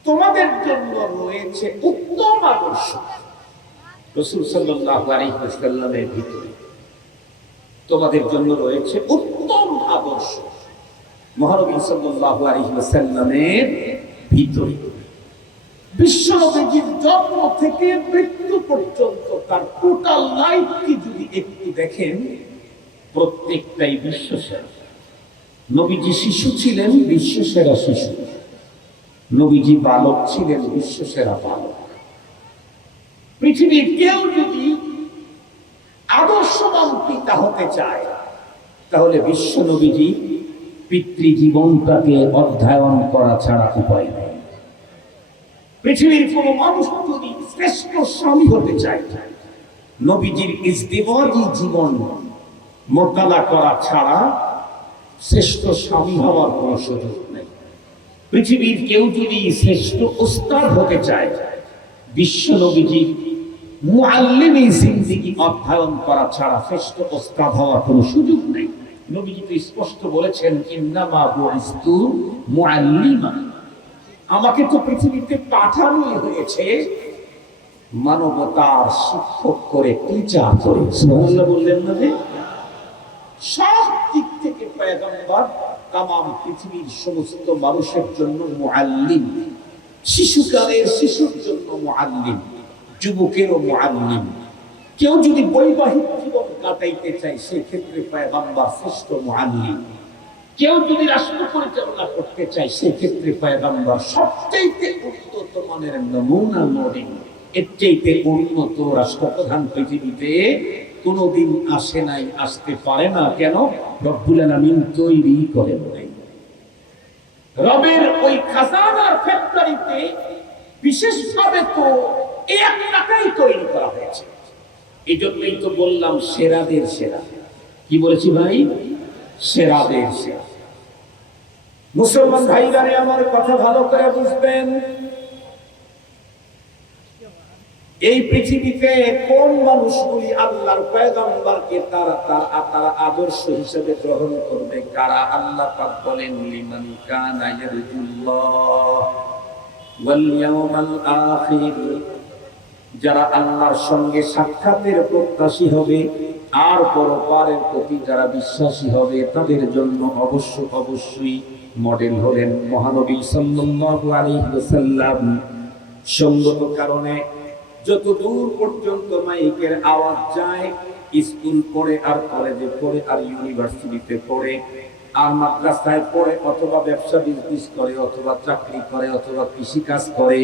তোমাদের জন্য রয়েছে উত্তম আদর্শ। রাসূল সাল্লাল্লাহু আলাইহি ওয়াসাল্লামের ভিতরে তোমাদের জন্য রয়েছে উত্তম আদর্শ। মহানবী সাল্লাল্লাহু আলাইহি ওয়াসাল্লামের ভিতরে বিশ্বনবীর জন্ম থেকে মৃত্যু পর্যন্ত তার টোটাল লাইফটি যদি একটু দেখেন, প্রত্যেকটাই বিশ্বসেরা। নবীজি শিশু ছিলেন, বিশ্বসেরা শিশু। নবীজি বালক ছিলেন, বিশ্বসেরা বালক। পৃথিবীর কেউ যদি আদর্শবান পিতা হতে চায়, তাহলে বিশ্ব নবীজি পিতৃজীবনটাকে অধ্যয়ন করা ছাড়া উপায় নেই। পৃথিবীর কোন মানুষ যদি শ্রেষ্ঠ স্বামী হতে চায়, নবীজির ইজদিওয়াজি জীবন মোতালা করা ছাড়া শ্রেষ্ঠ স্বামী হওয়ার কোন সুযোগ নেই। পৃথিবীর কেউ যদি শ্রেষ্ঠ ওস্তাদ হতে চায়, বিশ্ব নবীজির মুআল্লিমে জিন্দেগি অধ্যয়ন করা ছাড়া শ্রেষ্ঠ ওস্তাদ হওয়ার কোনো সুযোগ নেই। নবীজি তো স্পষ্ট বলেছেন, ইন্নামা বুইস্তু মুআল্লিমা, আমাকে তো পৃথিবীতে পাঠানোই হয়েছে মানবতার শিক্ষক করে, টিচার করে। সুবহানাল্লাহ বললেন না? যে সব দিক থেকে পয়গম্বর তামাম পৃথিবীর সমস্ত মানুষের জন্য মুআল্লিম। শিশুকালের শিশুর জন্য মুআল্লিম, যুবকেরও মুআল্লিম। কেউ যদি বৈবাহিক জীবন কাটাইতে চায়, সেক্ষেত্রে পয়গম্বর শ্রেষ্ঠ মুআল্লিম। কেউ যদি রাষ্ট্র পরিচালনা করতে চায়, সেক্ষেত্রে পয়গম্বর সবচেয়ে উন্নত মানের নমুনা মডেল। এর চাইতে উন্নত রাষ্ট্রপ্রধান পৃথিবীতে কোনদিন আসে নাই, আসতে পারে না। কেন? রব্বুল আলামিন তৈরি করেন নাই। রবের ওই খাজানার ফ্যাক্টরিতে বিশেষভাবে তো এক টাকাই তৈরি করা হয়েছে। এই জন্যই তো বললাম সেরাদের সেরা। কি বলেছি ভাই? সেরাদের সেরা। মুসলমান ভাইরা আমার কথা ভালো করে বুঝবেন, এই পৃথিবীতে কোন মানুষগুলি আল্লাহর পয়গম্বরকে তারা আদর্শ হিসেবে গ্রহণ করবে? কারা? আল্লাহ পাক বলেন, লিমান কানা ইয়ারজুল্লাহ ওয়াল ইয়াওমাল আখির, যারা আল্লাহর সঙ্গে সাক্ষাতের প্রত্যাশী হবে আর পরপারের প্রতি যারা বিশ্বাসী হবে, তাদের জন্য অবশ্যই মডেল হলেন মহানবী সাল্লাল্লাহু আলাইহি ওয়াসাল্লাম। সঙ্গত কারণে যত দূর পর্যন্ত মাইকের আওয়াজ যায়, স্কুল পড়ে আর কলেজে পড়ে আর ইউনিভার্সিটিতে পড়ে আর মাদ্রাসায় পড়ে অথবা ব্যবসা বিজনেস করে অথবা চাকরি করে অথবা কৃষিকাজ করে,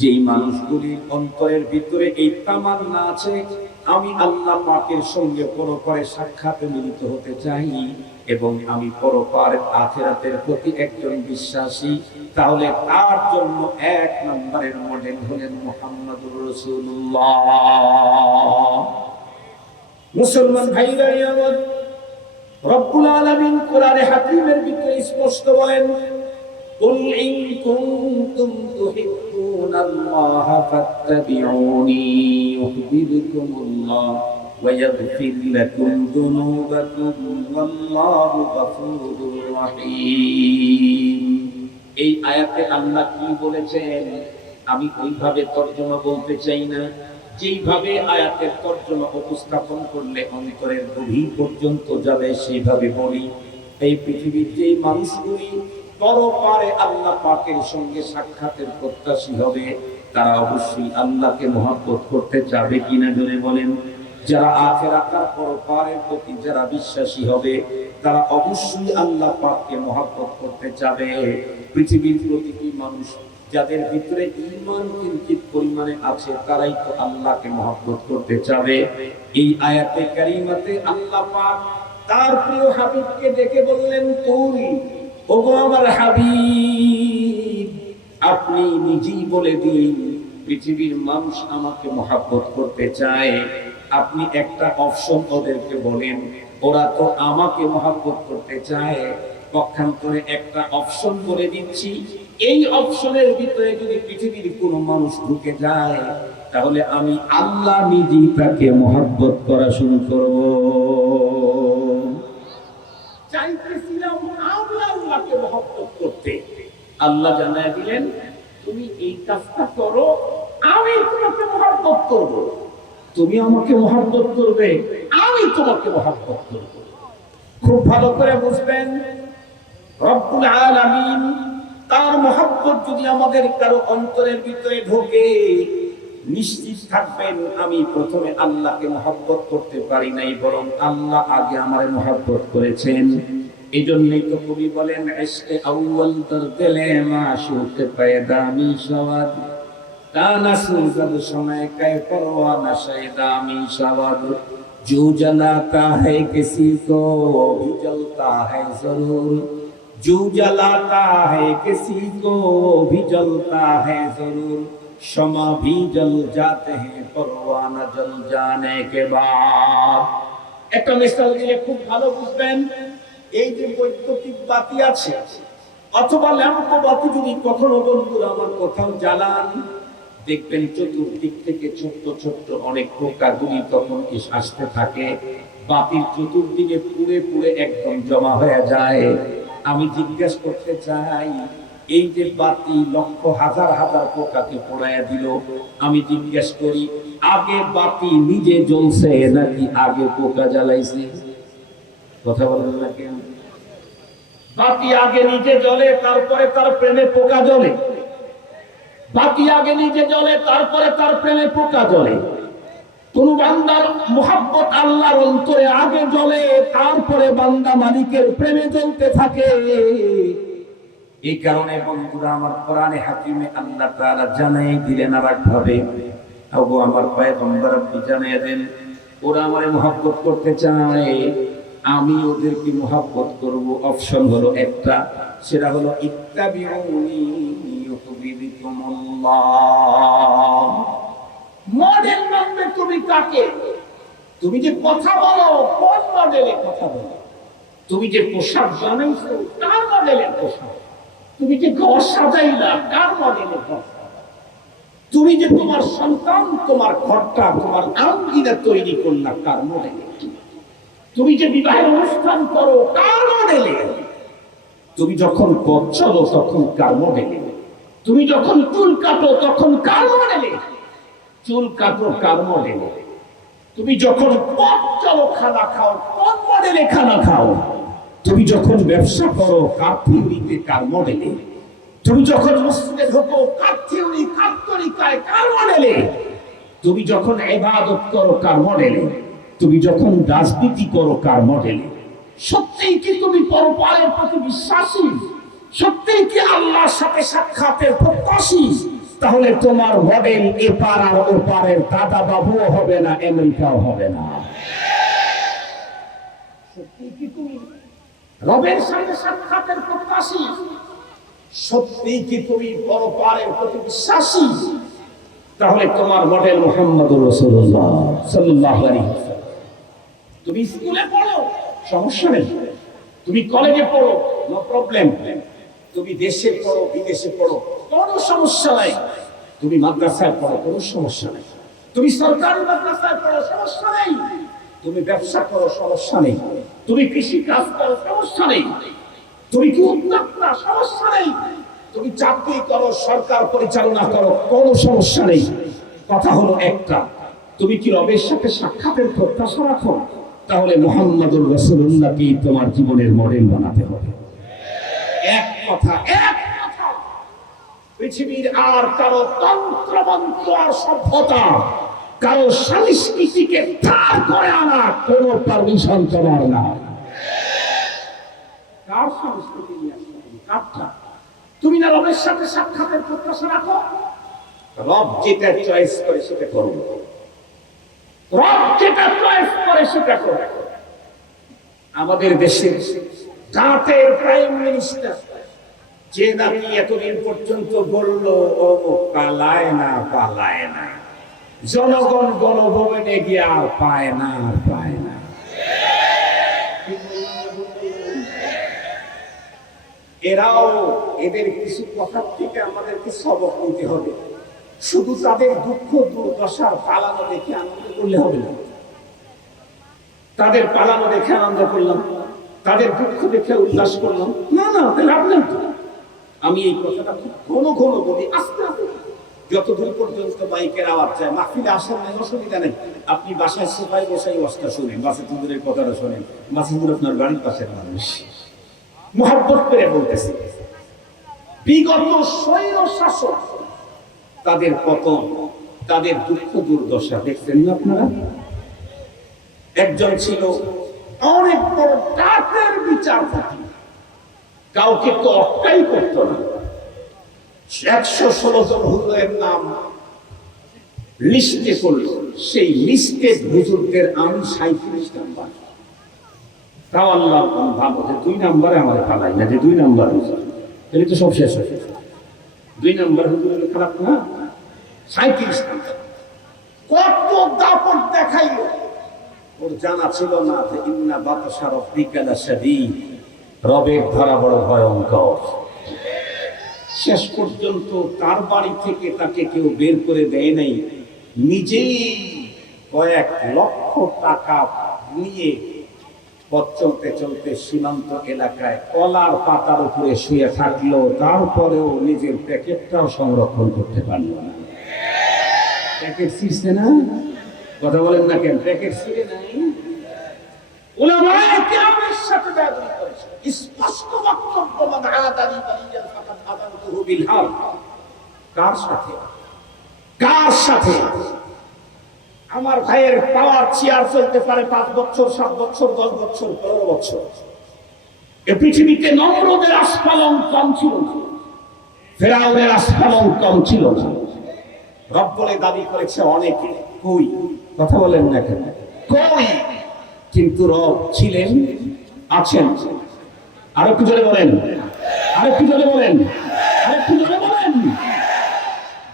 যেই মানুষগুলির অন্তরের ভিতরে এই তামান্না আছে, আমি আল্লাহ পাকের সঙ্গে পরপারে সাক্ষাতে মিলিত হতে চাই এবং আমি পরপারের আখিরাতের প্রতি একজন বিশ্বাসী, তাহলে তার জন্য এক নম্বরের মডেল হলেন মুহাম্মদুর রাসূলুল্লাহ। মুসলমান ভাইরা আমার, রব্বুল আলামিন কোরআনে হাকিমের ভিতরে স্পষ্ট বলেন, قل إن كنتم تحبون الله فاتبعوني يحببكم الله ويغفر لكم ذنوبكم والله غفور رحيم। এই আয়াতে আল্লাহ কি বলেছেন আমি ওইভাবে তর্জমা বলতে চাই না, যেইভাবে আয়াতের তর্জমা উপস্থাপন করলে অন্তরের গভীর পর্যন্ত যাবে সেইভাবে বলি। এই পৃথিবীর যেই মানুষগুলি পরপারে আল্লাহ পাকের সঙ্গে সাক্ষাতের প্রত্যাশী হবে তারা অবশ্যই আল্লাহকে মহব্বত করতে চাবে কিনা জোরে বলেন। যারা আখিরাতের পরপারের প্রতি যারা বিশ্বাসী হবে তারা অবশ্যই আল্লাহ পাককে মহব্বত করতে চাবে। পৃথিবীর প্রতিটি মানুষ যাদের ভিতরে ঈমান কিঞ্চিত পরিমাণে আছে তারাই তো আল্লাহকে মহব্বত করতে চাবে। এই আয়াতে কারিমাতে আল্লাহ পাক তার প্রিয় হাবিবকে ডেকে বললেন, তুই ওগো আমার হাবিব আপনি নিজেই বলে দিন পৃথিবীর মানুষ আমাকে মহব্বত করতে চায়, আপনি একটা অপশন ওদেরকে বলেন। ওরা তো আমাকে মহব্বত করতে চায়, পক্ষান্তরে একটা অপশন বলে দিচ্ছি, এই অপশনের ভিতরে যদি পৃথিবীর কোনো মানুষ ঢুকে যায় তাহলে আমি আল্লাহ নিজেই তাকে মহব্বত করা শুরু করব। চাইতেছিলাম আমি আল্লাহকে মহব্বত করতে, আল্লাহ জানায় দিলেন তুমি এই কাজটা করো আমি তোমাকে মহব্বত করব। তুমি আমাকে মহব্বত করবে আমি তোমাকে মহব্বত করব। খুব ভালো করে বুঝবেন রব্বুল আলামিন তার মহব্বত যদি আমাদের কারো অন্তরের ভিতরে ঢোকে নিশ্চিত থাকবেন আমি প্রথমে আল্লাহকে মহব্বত করতে পারি নাই, বরং আল্লাহ আগে আমারে মহব্বত করেছেন। এই জন্যই তো কবি বলেন ইশকে আউয়াল তার দিলে মাশুক পয়দা মিশাওয়াদ ताना सूरज समय कै परवाना शैदामी शवाद जो जलाता है किसी को भी जलता है जरूर जो जलाता है किसी को भी जलता है जरूर शमा भी जल जाते हैं परवाना जल जाने के बाद। একটা মিসাল দিলে খুব ভালো বুঝবেন। এই যে বৈদ্যুতিক বাতি আছে অথবা ল্যাম্প বাতি যদি কখনো বন্ধুরা আমার কোথাও জ্বালান দেখবেন চতুর্দিক থেকে ছোট্ট ছোট্ট অনেক পোকাগুলি তখন আসতে থাকে, বাতির চতুর্দিকে পুড়ে পুড়ে একদম জমা হয়ে যায়। আমি জিজ্ঞেস করতে চাই এই যে বাতি লক্ষ হাজার হাজার পোকাকে পোড়াইয়া দিল, আমি জিজ্ঞেস করি আগে বাতি নিজে জ্বলছে নাকি আগে পোকা জ্বালাইছে? কথা বলেন না কেন? বাতি আগে নিজে জ্বলে তারপরে তার প্রেমে পোকা জ্বলে, বাতি আগে নিজে জ্বলে তারপরে তার প্রেমে পোকা জ্বলে। কোন বান্দার মুহাব্বত আল্লাহর অন্তরে আগে জ্বলে তারপরে বান্দা মালিকের প্রেমে জ্বলতে থাকে। এই কারণে বন্ধুরা আমার কোরআনে হাকিমে আল্লাহ তাআলা জানাই দিলেন আরেকভাবে, ওগো আমার পয়গম্বর আপনি জানিয়ে দেন ওরা আমারে মুহাব্বত করতে চায় আমি ওদেরকে মুহাব্বত করব। অপশন হলো একটা, সেটা হলো ইত্তাবিউনি ইউহিব্বুকুমুল্লাহ। মডেল মানবে তুমি কাকে? তুমি যে কথা বলো কোন মডেলে কথা বলো? তুমি যে পোশাক বানাইছো কার মডেলের পোশাক? তুমি যে ঘর সাজাইলা কার মডেলের ঘর? তুমি যে তোমার সন্তান তোমার ঘরটা তোমার আঙ্গিনা তৈরি করলা কার মডেলে? তুমি যে বিবাহের অনুষ্ঠান করো কার মডেলে? তুমি যখন পথ চলো তখন কার মডেলে? তুমি যখন চুল কাটো তখন কার মডেলে? চুল কাটো কার মডেলে? তুমি যখন পথ চলো খানা খাও কোন মডেলে খানা খাও? তুমি যখন ব্যবসা করো কার থিওরিতে কার মডেলে? তুমি যখন মসজিদে ঢোকো কার থিওরি কার তরিকায় কার মডেলে? তুমি যখন ইবাদত করো কার মডেলে? তুমি যখন রাজনীতি করো কার মডেলে? সত্যিই কি তুমি পরপারের প্রতি বিশ্বাসী? সত্যিই কি আল্লাহর সাথে সাক্ষাতের প্রত্যাশী? তাহলে তোমার মডেল এপার আর ওপারের দাদা বাবুও হবে না, আমেরিকাও হবে না। সত্যিই কি তুমি রবের সাথে সাক্ষাতের প্রত্যাশী? সত্যিই কি তুমি পরপারের প্রতি বিশ্বাসী? তাহলে তোমার মডেল মুহাম্মদুর রাসূলুল্লাহ সাল্লাল্লাহু আলাইহি ওয়াসাল্লাম। তুমি স্কুলে পড়ো সমস্যা নেই, তুমি কলেজে পড়ো নো প্রবলেম, তুমি দেশে পড়ো বিদেশে পড়ো কোনো সমস্যা নাই, তুমি মাদ্রাসায় পড়ো কোনো সমস্যা নেই, তুমি সরকারি মাদ্রাসায় পড়ো সমস্যা নেই, তুমি ব্যবসা করো সমস্যা নেই, তুমি কৃষি কাজ করো সমস্যা নেই, তুমি কি উদ্যোক্তা সমস্যা নেই, তুমি চাকরি করো সরকার পরিচালনা করো কোনো সমস্যা নেই। কথা হলো একটা, তুমি কি রবের সাথে সাক্ষাতের প্রত্যাশা রাখো? তাহলে মুহাম্মদুর রাসূলুল্লাহকে তোমার জীবনের মডেল বানাতে হবে। এক কথা, এক কথা, পৃথিবীর আর কারো তন্ত্রমন্ত্র আর সভ্যতা, কারো সংস্কৃতিকে ধার করে আনা কোন পারমিশন তোমার না। কার সংস্কৃতি নিয়ে আসবে? কারটা? তুমি না রবের সাথে সাক্ষাতের প্রত্যাশা রাখো? রব যেটা চয়েস করে সেটা করো, রব যেটা চয়েস করে সেটা করো। আমাদের দেশের জাতের প্রাইম মিনিস্টার যে নাকি এতদিন পর্যন্ত বলল ও পালায় না পালায় না, জনগণ গণভবনে গিয়ে আর পায় না আর পায় না। এরাও এদের কিছু কথা থেকে আমাদেরকে সবক নিতে হবে। শুধু তাদের দুঃখ দুর্দশার পালানো দেখে আনন্দ করলে হবে না। তাদের পালানো দেখে আনন্দ করলাম, তাদের দুঃখ দেখে উল্লাস করলাম, না না, লাভ নেই। আমি এই কথাটা খুব ঘন ঘন বলি, আস্তে আস্তে, যতদূর পর্যন্ত মাইকের আওয়াজ যায়। মাহফিলে আসার নেই, অসুবিধা নেই, আপনি বাসায় সোফায় বসাই ওয়াজটা শোনেন, বাসে তুদের কথাটা শোনেন, মাসিদুর আপনার বাড়ির পাশের মানুষ। মহব্বত করে বলতেছি, বিগত স্বৈর শাসক তাদের পতন, তাদের দুঃখ দুর্দশা দেখছেন না আপনারা? একজন ছিল অনেক বড় জাতের বিচারপতি, কাউকে তো অট্টাই করত না। 116 জন হুজুরের নাম লিস্টে করল, সেই লিস্টে হুজুরদের আমি 37 নাম্বার। তাও আল্লাহ ভালো যে 2 নম্বরে আমার ফালাই না, যে 2 নম্বর হুজুর, তাহলে তো সব শেষ হয়ে গেছে। 2 নম্বর হুজুরের খারাপ না, 37 নাম্বার। কত দাপট দেখাইলো, ওর জানা ছিল না যে ইন্না বাতাসা রাব্বিকা লাশাদীদ, রবের ধরা বড় ভয়ঙ্কর। শেষ পর্যন্ত তার বাড়ি থেকে তাকে কেউ বের করে দেয় নাই, নিজেই কয়েক লক্ষ টাকা নিয়ে পথ চলতে চলতে সীমান্ত এলাকায় কলার পাতার উপরে শুয়ে থাকলো, তারপরেও নিজের প্যাকেটটাও সংরক্ষণ করতে পারলো না। প্যাকেট ছিঁড়ছে না? কথা বলেন না কেন? প্যাকেট ছিঁড়ে নাই। উলামায়ে কিরামের সাথে বেয়াদবি করেছে, স্পষ্ট বক্তব্য, মান আদানি ওয়ালিয়ান ফাকাদ আযানতুহু বিল হারব। কার সাথে? কার সাথে? আমার ভাইয়ের পাওয়ার চেয়ার চলতে পারে 5 বছর, 7 বছর, 10 বছর, 15 বছর। এই পৃথিবীতে নমরুদের আস্ফালন কম ছিল না, ফেরাউনের আস্ফালন কম ছিল না। রব বলে দাবি করেছে অনেকে, কই? কথা বলেন না কেন? কই? কিন্তু রব ছিলেন, আছেন। আর একটু জোরে বলেন, আর একটু জোরে বলেন, আর একটু জোরে বলেন।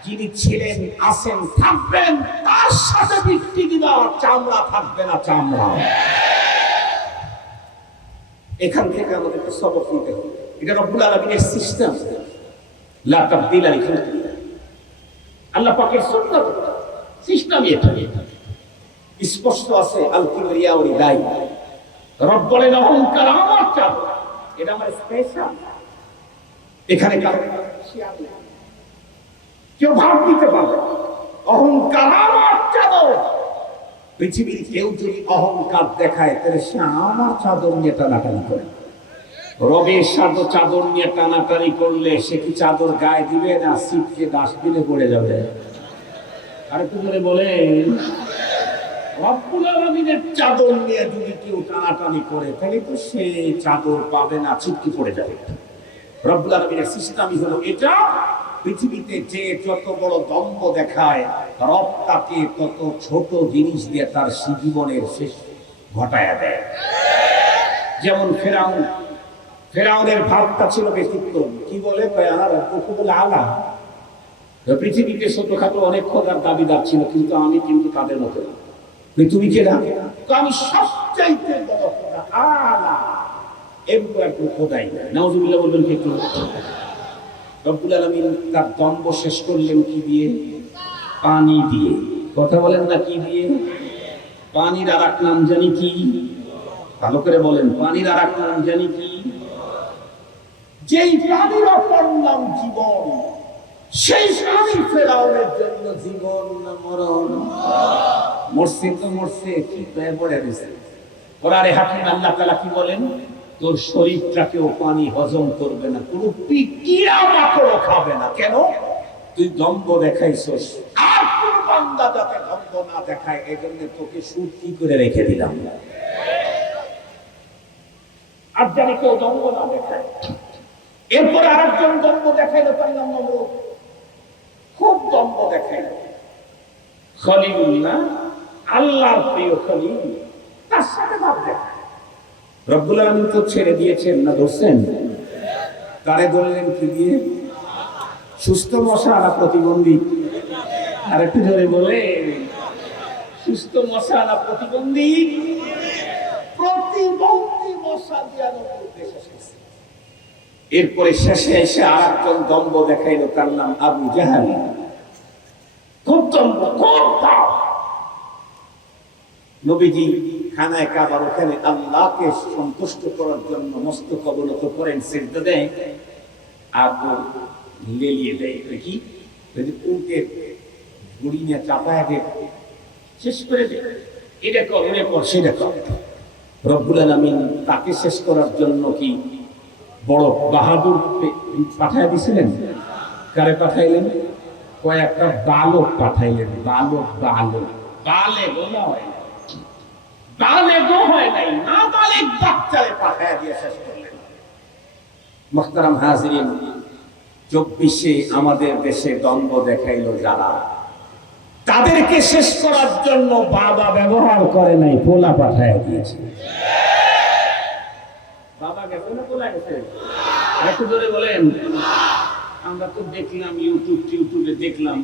যিনি ছিলেন, আছেন, থাকবেন, তার সাথে বৃত্তি দিবা, চামড়া থাকবে না চামড়া। এখান থেকে আমাদেরকে সবক নিতে হবে। এটা রব্বুল আলামিনের সিস্টেম, লা তাবদীলা লিখালকিল্লাহ, আল্লাহ পাকের সুন্নাত, সিস্টেম এটা। স্পষ্ট আছে আল কিবরিয়া ওয়া রিদাই। রব বলেন অহংকার আমার চাদর, এটা আমার স্পেশাল। এখানে কারো কেউ ভাব দিতে পারবে, অহংকার আমার চাদর। পৃথিবীর কেউ যদি অহংকার দেখায় তাহলে সে আমার চাদর নিয়ে টানাটানি করে। রবের সাথে চাদর নিয়ে টানাটানি করলে সে কি চাদর গায়ে দিবে না সিটকে ডাস্টবিনে পড়ে যাবে? আরেকটু করে বলেন, রব্বুল আলামিনের চাদর নিয়ে যদি কেউ টানাটানি করে তাহলে তো সে চাদর পাবে না, ছিটকে পড়ে যাবে। রব্বুল আলামিনের সিস্টেমই হলো এটা। পৃথিবীতে যে যত বড় দম্ভ দেখায়, রব তাকে তত ছোট জিনিস দিয়ে তার জীবনের শেষ ঘটায়া দেয়। যেমন ফেরাউন, ফেরাউনের ভাবটা ছিল ব্যতিক্রম। কি বলে? বলে আলা। পৃথিবীতে ছোটখাটো অনেক খোদার দাবিদার ছিল, কিন্তু আমি কিন্তু তাদের মতো না। তুমি কে? আমি সবচাইতে বড় খোদা, আলা। এরকম একটু খোদাই নাউজুবিল্লাহ বলবেন কি একটু। রব্বুল আলামিন তার দম্ভ শেষ করলেন কি দিয়ে? পানি দিয়ে। কথা বলেন না কি দিয়ে? পানির আর এক নাম জানি কি? ভালো করে বলেন, পানির আর এক নাম জানি কি? যেই পানির অপর নাম জীবন, সেই পানি ফেরাউনের জন্য জীবন না মরণ? মরছে তো মরছে, কি পেয়ে পড়ে গেছে। কোরআনে হাকিম আল্লাহ তাআলা কি বলেন? তোর শরীরটাকেও পানি হজম করবে না, কোনো পিকিরা মাকড়ও খাবে না। কেন? তুই দম্ভ দেখাইছস। আর কোন বান্দা যাতে দম্ভ না দেখায়, এজন্য তোকে সুদ কি করে রেখে দিলাম। আর জানি কেউ দম্ভ না দেখায়। এরপর আরেকজন দম্ভ দেখাইলো, তার নাম নমরুদ। খুব দম্ভ দেখাইলো। খলিলুল্লাহ, আল্লাহর প্রিয় খলিল, তার সাথে ভাব দেখায়। রব্বুল আলামিন তো ছেড়ে দিয়েছেন না, ধরছেন? তারে ধরলেন কি দিয়ে? সুস্থ মশা না প্রতিবন্ধী? আর একটু জোরে বলে, সুস্থ মশা না প্রতিবন্ধী? প্রতিবন্ধী মশা দিয়ে এরপরে শেষে এসে আর একজন দম্ভ দেখাইলো, তার নাম আবু জাহাল। খুব দম্ভ, খুব দাম। নবীজি খানায় কাবার ওখানে আল্লাহকে সন্তুষ্ট করার জন্য মস্তক অবনত করেন, সিজদা দেয় আর লেলিয়ে দেয়। কি উল্টে ঘুড়ি নিয়ে চাপায় দেয়, শেষ করে দেয়। এটা কর, এটা কর, সেটা কর। রব্বুল আলামিন তাকে শেষ করার জন্য কি বড় বাহাদুর পাঠায় দিছিলেন? কারে পাঠাইলেন? কয়েকটা বালক পাঠাইলেন। বালক, বালক, বালেগো নয়, বালেগো হয় নাই, নাবালেগ বাচ্চারে পাঠায় দিয়ে শেষ করলেন। মুহতারাম হাজিরিন, 24-এ আমাদের দেশে দ্বন্দ্ব দেখাইলো যারা, তাদেরকে শেষ করার জন্য বাবা ব্যবহার করে নাই, পোলা পাঠায় দিয়েছে। বাবা গেছে না পোলা গেছে? আরেকটু জোরে বলেন। আমরা তো দেখলাম ইউটিউবে দেখলাম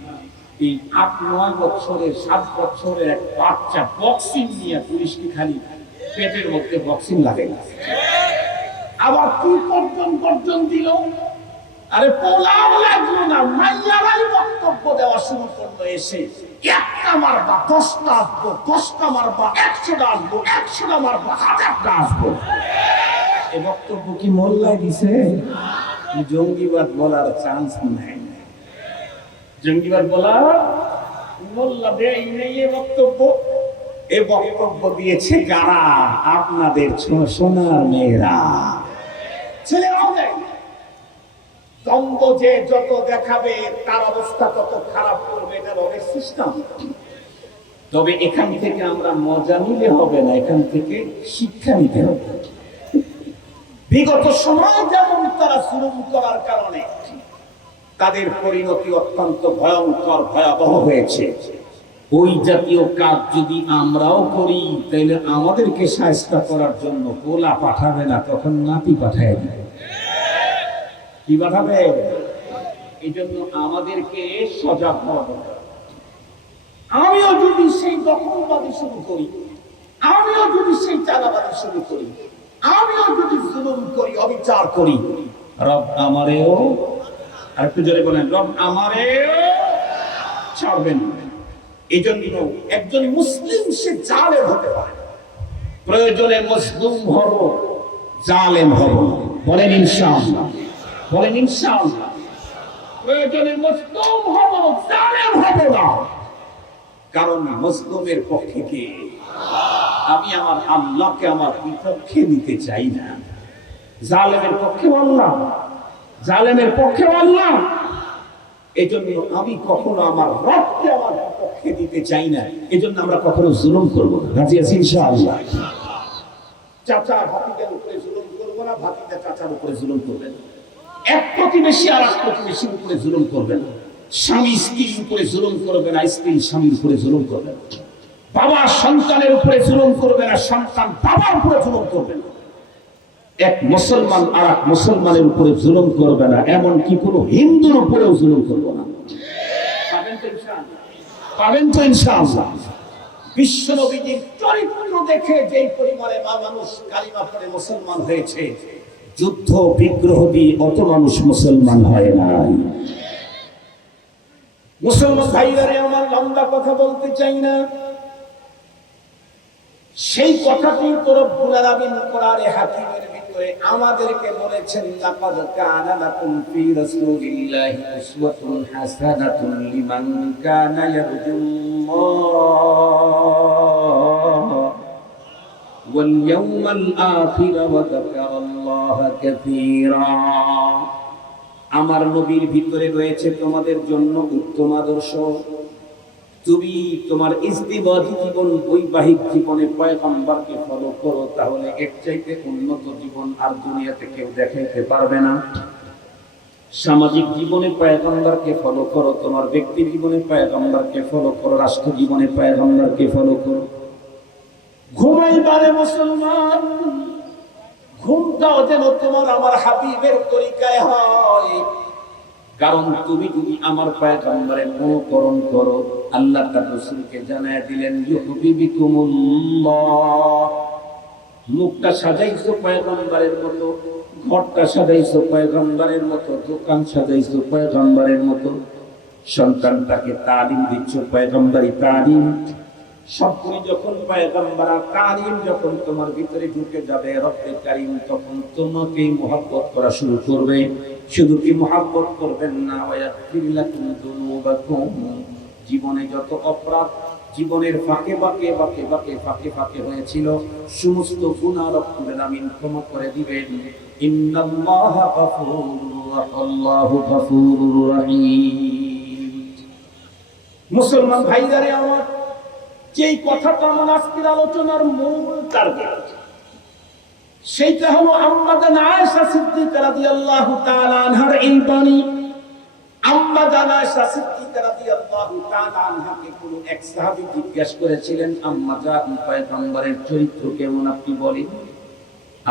এই 8-9 বছরের 7 বছরের এক বাচ্চা বক্সিং নিয়ে পুলিশকে খালি পেটের মধ্যে বক্সিং লাগে। আবার কি গর্জন দিল। আরে পোলাও লাগলো না, মাইয়ারাই বক্তব্য দেওয়া শুরু করলো। এসে একটা মারবা 10টা আসবো, 10টা মারবা 100টা আসবো, 100টা মারবা 1000টা আসবো। এ বক্তব্য কি মোল্লাই দিছে? জঙ্গিবাদ বলার চান্স নাই। জঙ্গিবাদ বলার মোল্লা দেয় নেই। এ বক্তব্য দিয়েছে কারা? আপনাদের সোনার মেয়েরা, ছেলেরাও দেয়। দ্বন্দ্ব যে যত দেখাবে তার অবস্থা তত খারাপ করবে, এটা রবের সিস্টেম। তবে এখান থেকে আমরা মজা নিলে হবে না, এখান থেকে শিক্ষা নিতে হবে। বিগত সময় যেমন তারা জুলুম করার কারণে তাদের পরিণতি অত্যন্ত ভয়ঙ্কর, ভয়াবহ হয়েছে। ওই জাতীয় কাজ যদি আমরাও করি, তাহলে আমাদেরকে শায়েস্তা করার জন্য পোলা পাঠাবে না, তখন নাতি পাঠায় দিবে। কি পাঠাবে? এই জন্য আমাদেরকে সজাগ হওয়া দরকার। আমিও যদি সেই দখলবাদী শুরু করি, আমিও যদি সেই চাঁদাবাদী শুরু করি, আমিও যদি জুলুম করি, অবিচার করি, রব আমারেও, আর একটু জোরে বলেন, রব আমারেও ছাড়বেন। এই জন্য একজন মুসলিম সে জালেম হতে পারে, প্রয়োজনে মজলুম হব, জালেম হব। বলেন ইনশাআল্লাহ, বলেন ইনশাআল্লাহ। প্রয়োজনে মজলুম হব, জালেম হব না। কারণ মজলুমের পক্ষে কে? আমি আমার আল্লাহকে আমার বিপক্ষে নিতে চাই না। জালেমের পক্ষে আল্লাহ, জালেমের পক্ষে আল্লাহ। এই জন্য আমি কখনো আমার রবকে আমার পক্ষে দিতে চাই না। এই জন্য আমরা কখনো জুলুম করবো না। রাজি আছি ইনশাআল্লাহ। চাচা ভাতিজার উপরে জুলুম করবো না, ভাতিজা চাচার উপরে জুলুম করবে না। এক প্রতিবেশী আর এক প্রতিবেশীর উপরে জুলুম করবে না। স্বামী স্ত্রীর উপরে জুলুম করবে না, স্ত্রী স্বামীর উপরে জুলুম করবে না। বাবা সন্তানের উপরে জুলুম করবে না, সন্তান বাবার উপরে জুলুম করবে না। এক মুসলমান আর এক মুসলমানের উপরে জুলুম করবে না, এমনকি কোনো হিন্দুর উপরেও জুলুম করবো না। পাবেন তো ইনশাআল্লাহ? বিশ্ব নবীজির চরিত্র দেখে যেই পরিমাণে মানুষ কালিমা পড়ে মুসলমান হয়েছে, যুদ্ধ বিগ্রহ দিয়ে অত মানুষ মুসলমান হয় নাই। মুসলমান ভাইরারে আমার লম্বা কথা বলতে চাই না, সেই কথাটি তো রব্বুল আলামিন কোরআনে হাকিমের ভিতরে আমাদেরকে বলেছেন, লাকাদ কানা লাকুম ফি রাসূলিল্লাহি উসওয়াতুন হাসানাতুন লিমান কানা ইয়ারজুল্লাহ ওয়াল ইয়াওমাল আখির ওয়া যাকারাল্লাহা কাসীরা। আমার নবীর ভিতরে রয়েছে তোমাদের জন্য উত্তম আদর্শ। তুমি তোমার ইজতিমাহি জীবন, বৈবাহিক জীবনে পয়গম্বরকে ফলো করো, তাহলে এর চাইতে উন্নত জীবন আর দুনিয়াতে কেউ দেখাইতে পারবে না। সামাজিক জীবনে পয়গম্বরকে ফলো করো, তোমার ব্যক্তি জীবনে পয়গম্বরকে ফলো করো, রাষ্ট্র জীবনে পয়গম্বরকে ফলো করো। ঘুমাইবারে মুসলমান, ঘুমটাও যেন তোমার আমার হাবিবের তরিকায় হয়। কারণ তুমি যদি আমার পয়গম্বরের অনুকরণ করো, আল্লাহ তার রাসূলকে জানায় দিলেন, ইউহিব্বুকুমুল্লাহ। মুখটা সাজাইছো পয়গম্বরের মতো, ঘরটা সাজাইছো পয়গম্বরের মতো, দোকান সাজাইছো পয়গম্বরের মতো, সন্তানটাকে তালিম দিচ্ছ পয়গম্বরি তালিম। সবগুলি যখন পয়গম্বর কারীম যখন তোমার ভিতরে ঢুকে যাবে, রব্বে কারীম তখন তোমাকেই মুহাব্বত করা শুরু করবে। শুধু কি মুহাব্বত করবেন না, ওয়ায়াগফির লাকুম যুনুবাকুম। জীবনে যত অপরাধ জীবনের ফাঁকে ফাঁকে হয়েছিল, সমস্ত গুনাহ রব্বুল আলামিন ক্ষমা করে দিবেন। ইন্নাল্লাহা গফুরুর, আল্লাহু গফুরুর রহিম। মুসলমান ভাইজারে আমার, যেই কথাটা আমার আজকের আলোচনার মূল টার্গেট, সেইটা হলো আম্মা জান আয়েশা সিদ্দিকা রাদিয়াল্লাহু তাআলা আনহার এই বাণী। আম্মা জান আয়েশা সিদ্দিকা রাদিয়াল্লাহু তাআলা আনহাকে কোন এক সাহাবী জিজ্ঞাসা করেছিলেন, আম্মা জান পয়গম্বরের চরিত্র কেমন আপনি বলেন।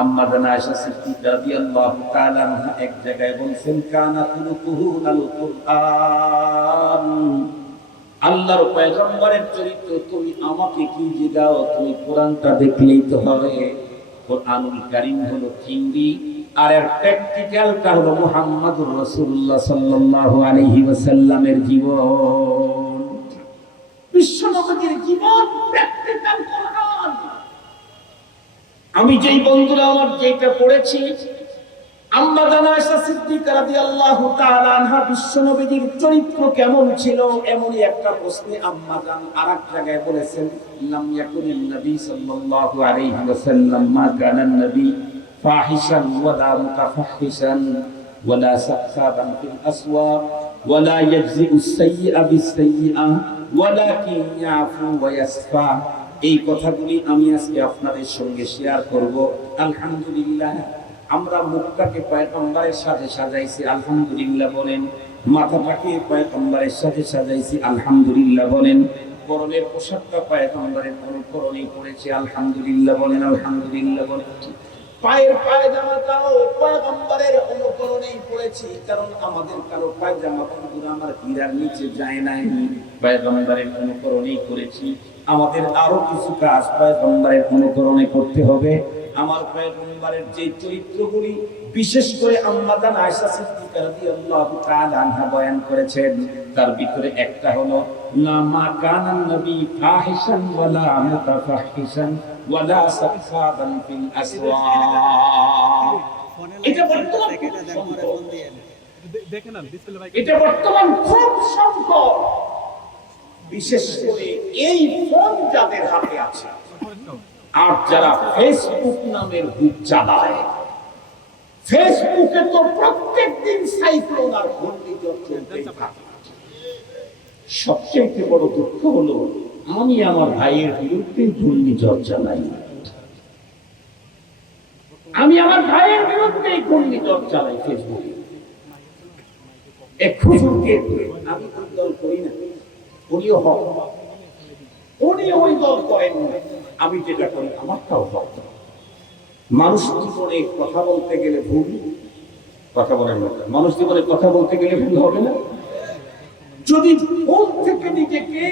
আম্মা জান আয়েশা সিদ্দিকা রাদিয়াল্লাহু তাআলা আনহা এক জায়গায় বলছেন, কানা খুলুকুহু আল কুরআন। আল্লাহর পয়গম্বরের চরিত্র তুমি আমাকে কি জিগাও, তুমি কোরআনটা দেখলেই তো হবে। কোরআনুল কারীম হলো থিওরি, আর এর প্র্যাকটিক্যালটা হলো মুহাম্মদুর রাসূলুল্লাহ সাল্লাল্লাহু আলাইহি ওয়াসাল্লামের জীবন। বিশ্বনবীর জীবন প্র্যাকটিক্যাল কোরআন। আমি যেই বন্ধুরা আমার যেটা পড়েছি, আম্মা জান আয়েশা সিদ্দিকা রাদিয়াল্লাহু তাআলা আনহা বিশ্বনবীর চরিত্র কেমন ছিল, এমনই একটা প্রশ্নে আম্মা জান আরেক জায়গায় বলেছেন, লাম ইয়াকুনিন নবী সাল্লাল্লাহু আলাইহি ওয়াসাল্লাম মা কানান নবী ফাহিশান ওয়ালা মুতাফাহহিশান ওয়ালা সাখাবান ফিল আসওয়াক ওয়ালা ইয়াজজিউ আস-সাইয়্যা বিস-সাইয়্যা ওয়ালাকিন ইয়াফু ওয়া ইয়াসফা। এই কথাগুলি আমি আজকে আপনাদের সঙ্গে শেয়ার করব। আলহামদুলিল্লাহ, আমরা মুখটাকে পয়গম্বরের সাথে সাজাইছি, আলহামদুলিল্লাহ বলেন। মাথাটাকে পয়গম্বরের সাথে সাজাইছি, আলহামদুলিল্লাহ বলেন। পরনের পোশাকটা পয়গম্বরের অনুকরণেই পড়েছি, আলহামদুলিল্লাহ বলেন, আলহামদুলিল্লাহ বলেন। পায়ের পায়জামাটাও পয়গম্বরের অনুকরণেই পড়েছি, কারণ আমাদের কারো পায়জামা কোনদিন আমার হীরার নিচে যায় নাই, পয়গম্বরের অনুকরণেই করেছি। আমাদের আরো কিছু কাজ পয়গম্বরের অনুকরণে করতে হবে। আমার পয়গম্বরের যে চরিত্রগুলি বিশেষ করে আম্মা জান আয়েশা সিদ্দিকা রাদিয়াল্লাহু তাআলা আনহা বয়ান করেছেন, তার ভিতরে একটা হলো, না মা কানান নবী ফাহিশান ওয়ালা মুতাফাহহিশান ওয়ালা সাখাবান ফিল আসওয়াক। এটা বর্তমান খুব সংকট, বিশেষ করে এই ফোন যাদের হাতে আছে আর যারা ফেসবুক নামের গ্রুপ চালায়। ফেসবুকে তো প্রত্যেকদিন সাইক্লোন আর ঘূর্ণিঝড় চলতেই থাকে। সবচেয়ে বড় দুঃখ হলো, আমি আমার ভাইয়ের বিরুদ্ধে ঘূর্ণিঝড় চালাই, আমি আমার ভাইয়ের বিরুদ্ধে ঘূর্ণিঝড় চালাই ফেসবুকে। এক হুজুরকে আমি ওই দল করি না, উনিও হক, উনি ওই দল করেন না, আমি যেটা করি আমারটাও হক। মানুষ জীবনে কথা বলতে গেলে ভুল, কথা বলেন না, মানুষ জীবনে কথা বলতে গেলে ভুল হবে না। যদি ভুল থেকে নিজেকে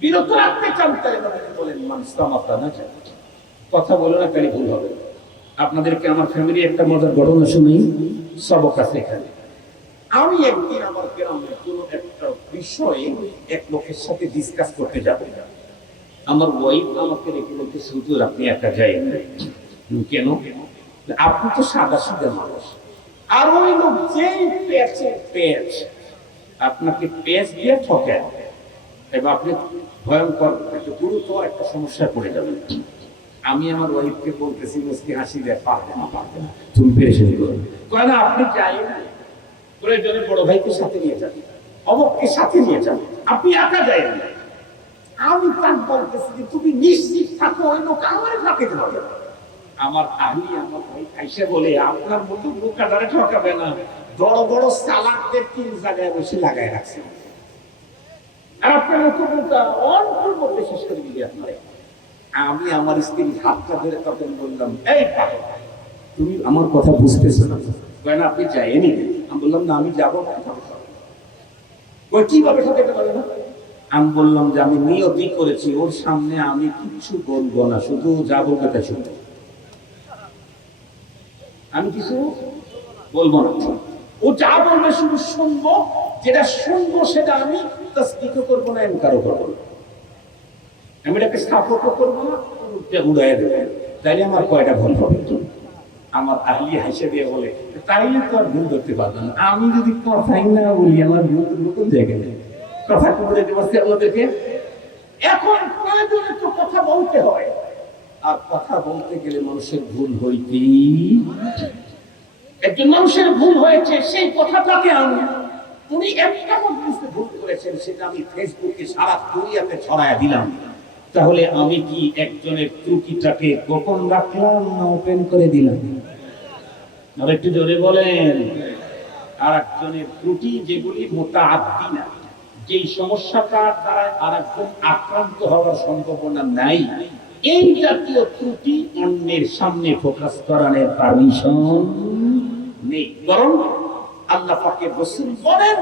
বিরত রাখতে চান তাহলে নবীজি বলেন মান সামাতা না যায়। কথা বলে না তাহলে ভুল হবে। আপনাদেরকে আমার ফ্যামিলি একটা মজার ঘটনা শুনি, সবক আছে এখানে। আমি একদিন আমার গ্রামে কোনো একটা বিষয়ে এক লোকের সাথে ডিসকাস করতে যাব। আমার ওয়াইফ আমাকে রেখে বলতে, হুজুর আপনি একা যাইয়েন না। কেন? আপনি তো সাদা সিধা মানুষ, আর ওই লোক যেই পেঁচ আপনাকে পেঁচ দিয়ে ঠকেন এবং আপনি ভয়ঙ্কর একটা গুরুতর একটা সমস্যায় পড়ে যাবেন। আমি আমার ওয়াইফকে বলতেছি, মুস্কি হাসি দেয়, পারবে না, তুমি পেরেশানি করো না, আপনি যাই প্রয়োজনে বড় ভাইকে সাথে নিয়ে যান, অমুককে সাথে নিয়ে যান, আপনি একা যাইয়েন না। আমি তার বলতেছি যে তুমি নিশ্চিত থাকো, ওই লোক আমার ঠকাতে হবে। আমার আহলি আমার ভাই আইসা বলে, আপনার মতো বোকাদারে ঠকাবে না, বড় বড় চালাকদের 3 জায়গায় বসে লাগায় রাখছে, আর আপনার মতো বোকা অল্পের মধ্যে শেষ করে দিবি আপনারে। আমি আমার স্ত্রীর হাতটা ধরে তখন বললাম, এই পাগল, তুমি আমার কথা বুঝতেছো না, কেন আপনি যাইনি? আমি বললাম না, আমি যাবো না। ওই কিভাবে ঠকাতে পারে না? আমি বললাম যে আমি নিয়তি করেছি, ওর সামনে আমি কিছু বলবো না, শুধু যা বলবে তাই শুনবো, আমি কিছু বলবো না। ও যা বলবে শুধু শুনবো, যেটা শুনবো সেটা আমি তাসদিক করবো না, ইনকারও করবো না, আমি এটাকে সাপোর্ট করবো না, উড়াই দেবো। তাইলে আমার কয়টা ভুল হবে? আমার আহলি হাসে দিয়ে বলে, তাইলে তো আর ভুল ধরতে পারবে না। আমি যদি কথাই না বলি, আমার ভুল নতুন জায়গায় কথা বলে দিতে পারছি আপনাদেরকে। এখন প্রয়োজনে তো কথা বলতে হয়, আর কথা বলতে গেলে মানুষের ভুল হইতেই, একজন মানুষের ভুল হয়েছে, সেই কথাটাকে আমি, উনি একটা মধ্যে ভুল করেছেন, সেটা আমি ফেসবুকে সারা দুনিয়াতে ছড়ায়া দিলাম, তাহলে আমি কি একজনের ত্রুটিটাকে গোপন রাখলাম না ওপেন করে দিলাম? আর একটু জোরে বলেন। আর একজনের ত্রুটি যেগুলি মুতাআদ্দি না, যেই সমস্যাটা দ্বারা আর একজন আক্রান্ত হওয়ার সম্ভাবনা নাই, এই জাতীয় ত্রুটি অন্যের সামনে ফোকাস করানোর পারমিশন নেই। বরং আল্লাহ পাকের রাসূল বলেন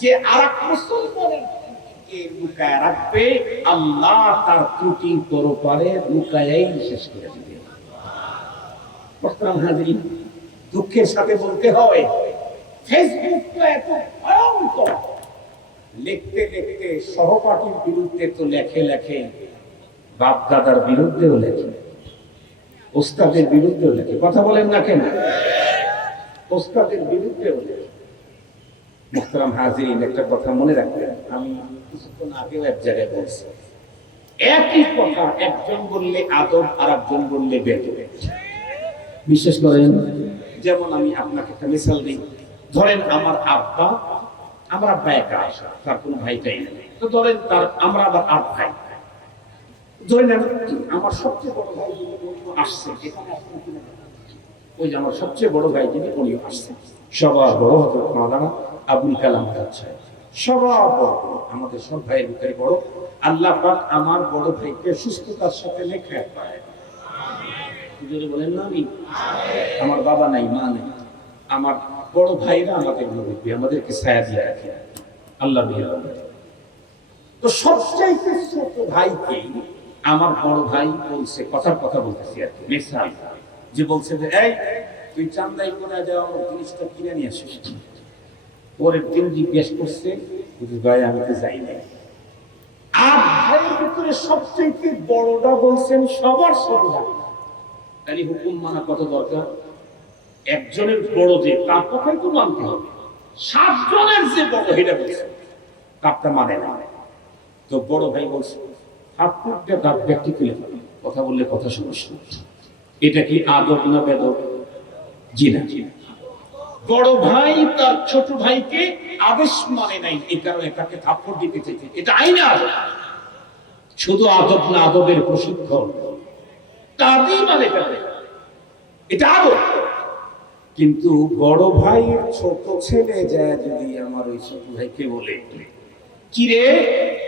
যে আরেক রাসূল বলেন লুকায় রাখবে, আল্লাহ তার ত্রুটি পরপারে লুকায়াই শেষ করে দিবে। মোহতারাম হাজিরিন, দুঃখের সাথে বলতে হয়, ফেসবুকটা এত ভয়ঙ্কর, লিখতে লিখতে সহপাঠীর বিরুদ্ধে তো লেখে, বাপ দাদার বিরুদ্ধেও লেখে, ওস্তাদের বিরুদ্ধেও লেখে। কথা বলেন না কেন? ওস্তাদের বিরুদ্ধেও লেখে। মোহতারাম হাজিরিন, একটা কথা মনে রাখবেন, আমি কিছুক্ষণ আগেও এক জায়গায় বলছি, একই কথা একজন বললে আদব, আর একজন বললে বেদব। বিশ্বাস করেন? যেমন আমি আপনাকে একটা মিসাল দিই, ধরেন আমার আব্বা একা আসা, তার কোনো ভাইটাই নেই, তো ধরেন আমরা আবার 8 ভাই, ধরেন আমার সবচেয়ে বড় ভাই যিনি আসছে, এখানে আসছেন কিনা, ওই যে আমার সবচেয়ে বড় ভাই যিনি উনিও আসছেন, সবার বড় হযরত মাওলানা আবুল কালাম আজাদ সাহেব, সবার বড়, আমাদের সব ভাইয়ের ভিতরে বড়। আল্লাহ পাক আমার বড় ভাইকে সুস্থতার সাথে লেখা পায়, যদি বলেন না আমি, আমার বাবা নাই, মা নেই, আমার বড় ভাইরা আমাদের মুরব্বী, আমাদেরকে ছায়া দিয়ে রাখে আল্লাহ। তো সবচাইতে ছোট ভাইকে আমার বড় ভাই বলছে, কথা বলতেছি আর কি, মিসাল যে বলছে যে, এই তুই চান্দাই করে যাও, আমার জিনিসটা কিনে নিয়ে আসিস। পরের দিন জিজ্ঞেস করছে, ভাই আমি তো যাই না। আর ভাইয়ের ভিতরে সবচাইতে বড়টা বলছেন সবার ছোট ভাই, তাই হুকুম মানা কত দরকার। একজনের বড় যে, তার কথাই তো মানতে হবে। 7 জনের যে বড়, এটা বলছে তারটা মানে না। তো বড় ভাই বলছে, হাতটা দাঁত ব্যক্তি খুলে ফেলে, কথা বললে কথা সমস্যা, এটা কি আদব না বেদব? জি না। বড় ভাই তার ছোট ভাইকে আদেশ মানে নাই, এই কারণে তাকে থাপ্পড় দিতে চাইছে, এটা আইনে আদব। শুধু আদব না, আদবের প্রশিক্ষণ, তাদের মানে এটা আদব। কিন্তু বড় ভাইয়ের ছোট ছেলে যায় যদি আমার ওই ছোট ভাইকে বলে, কিরে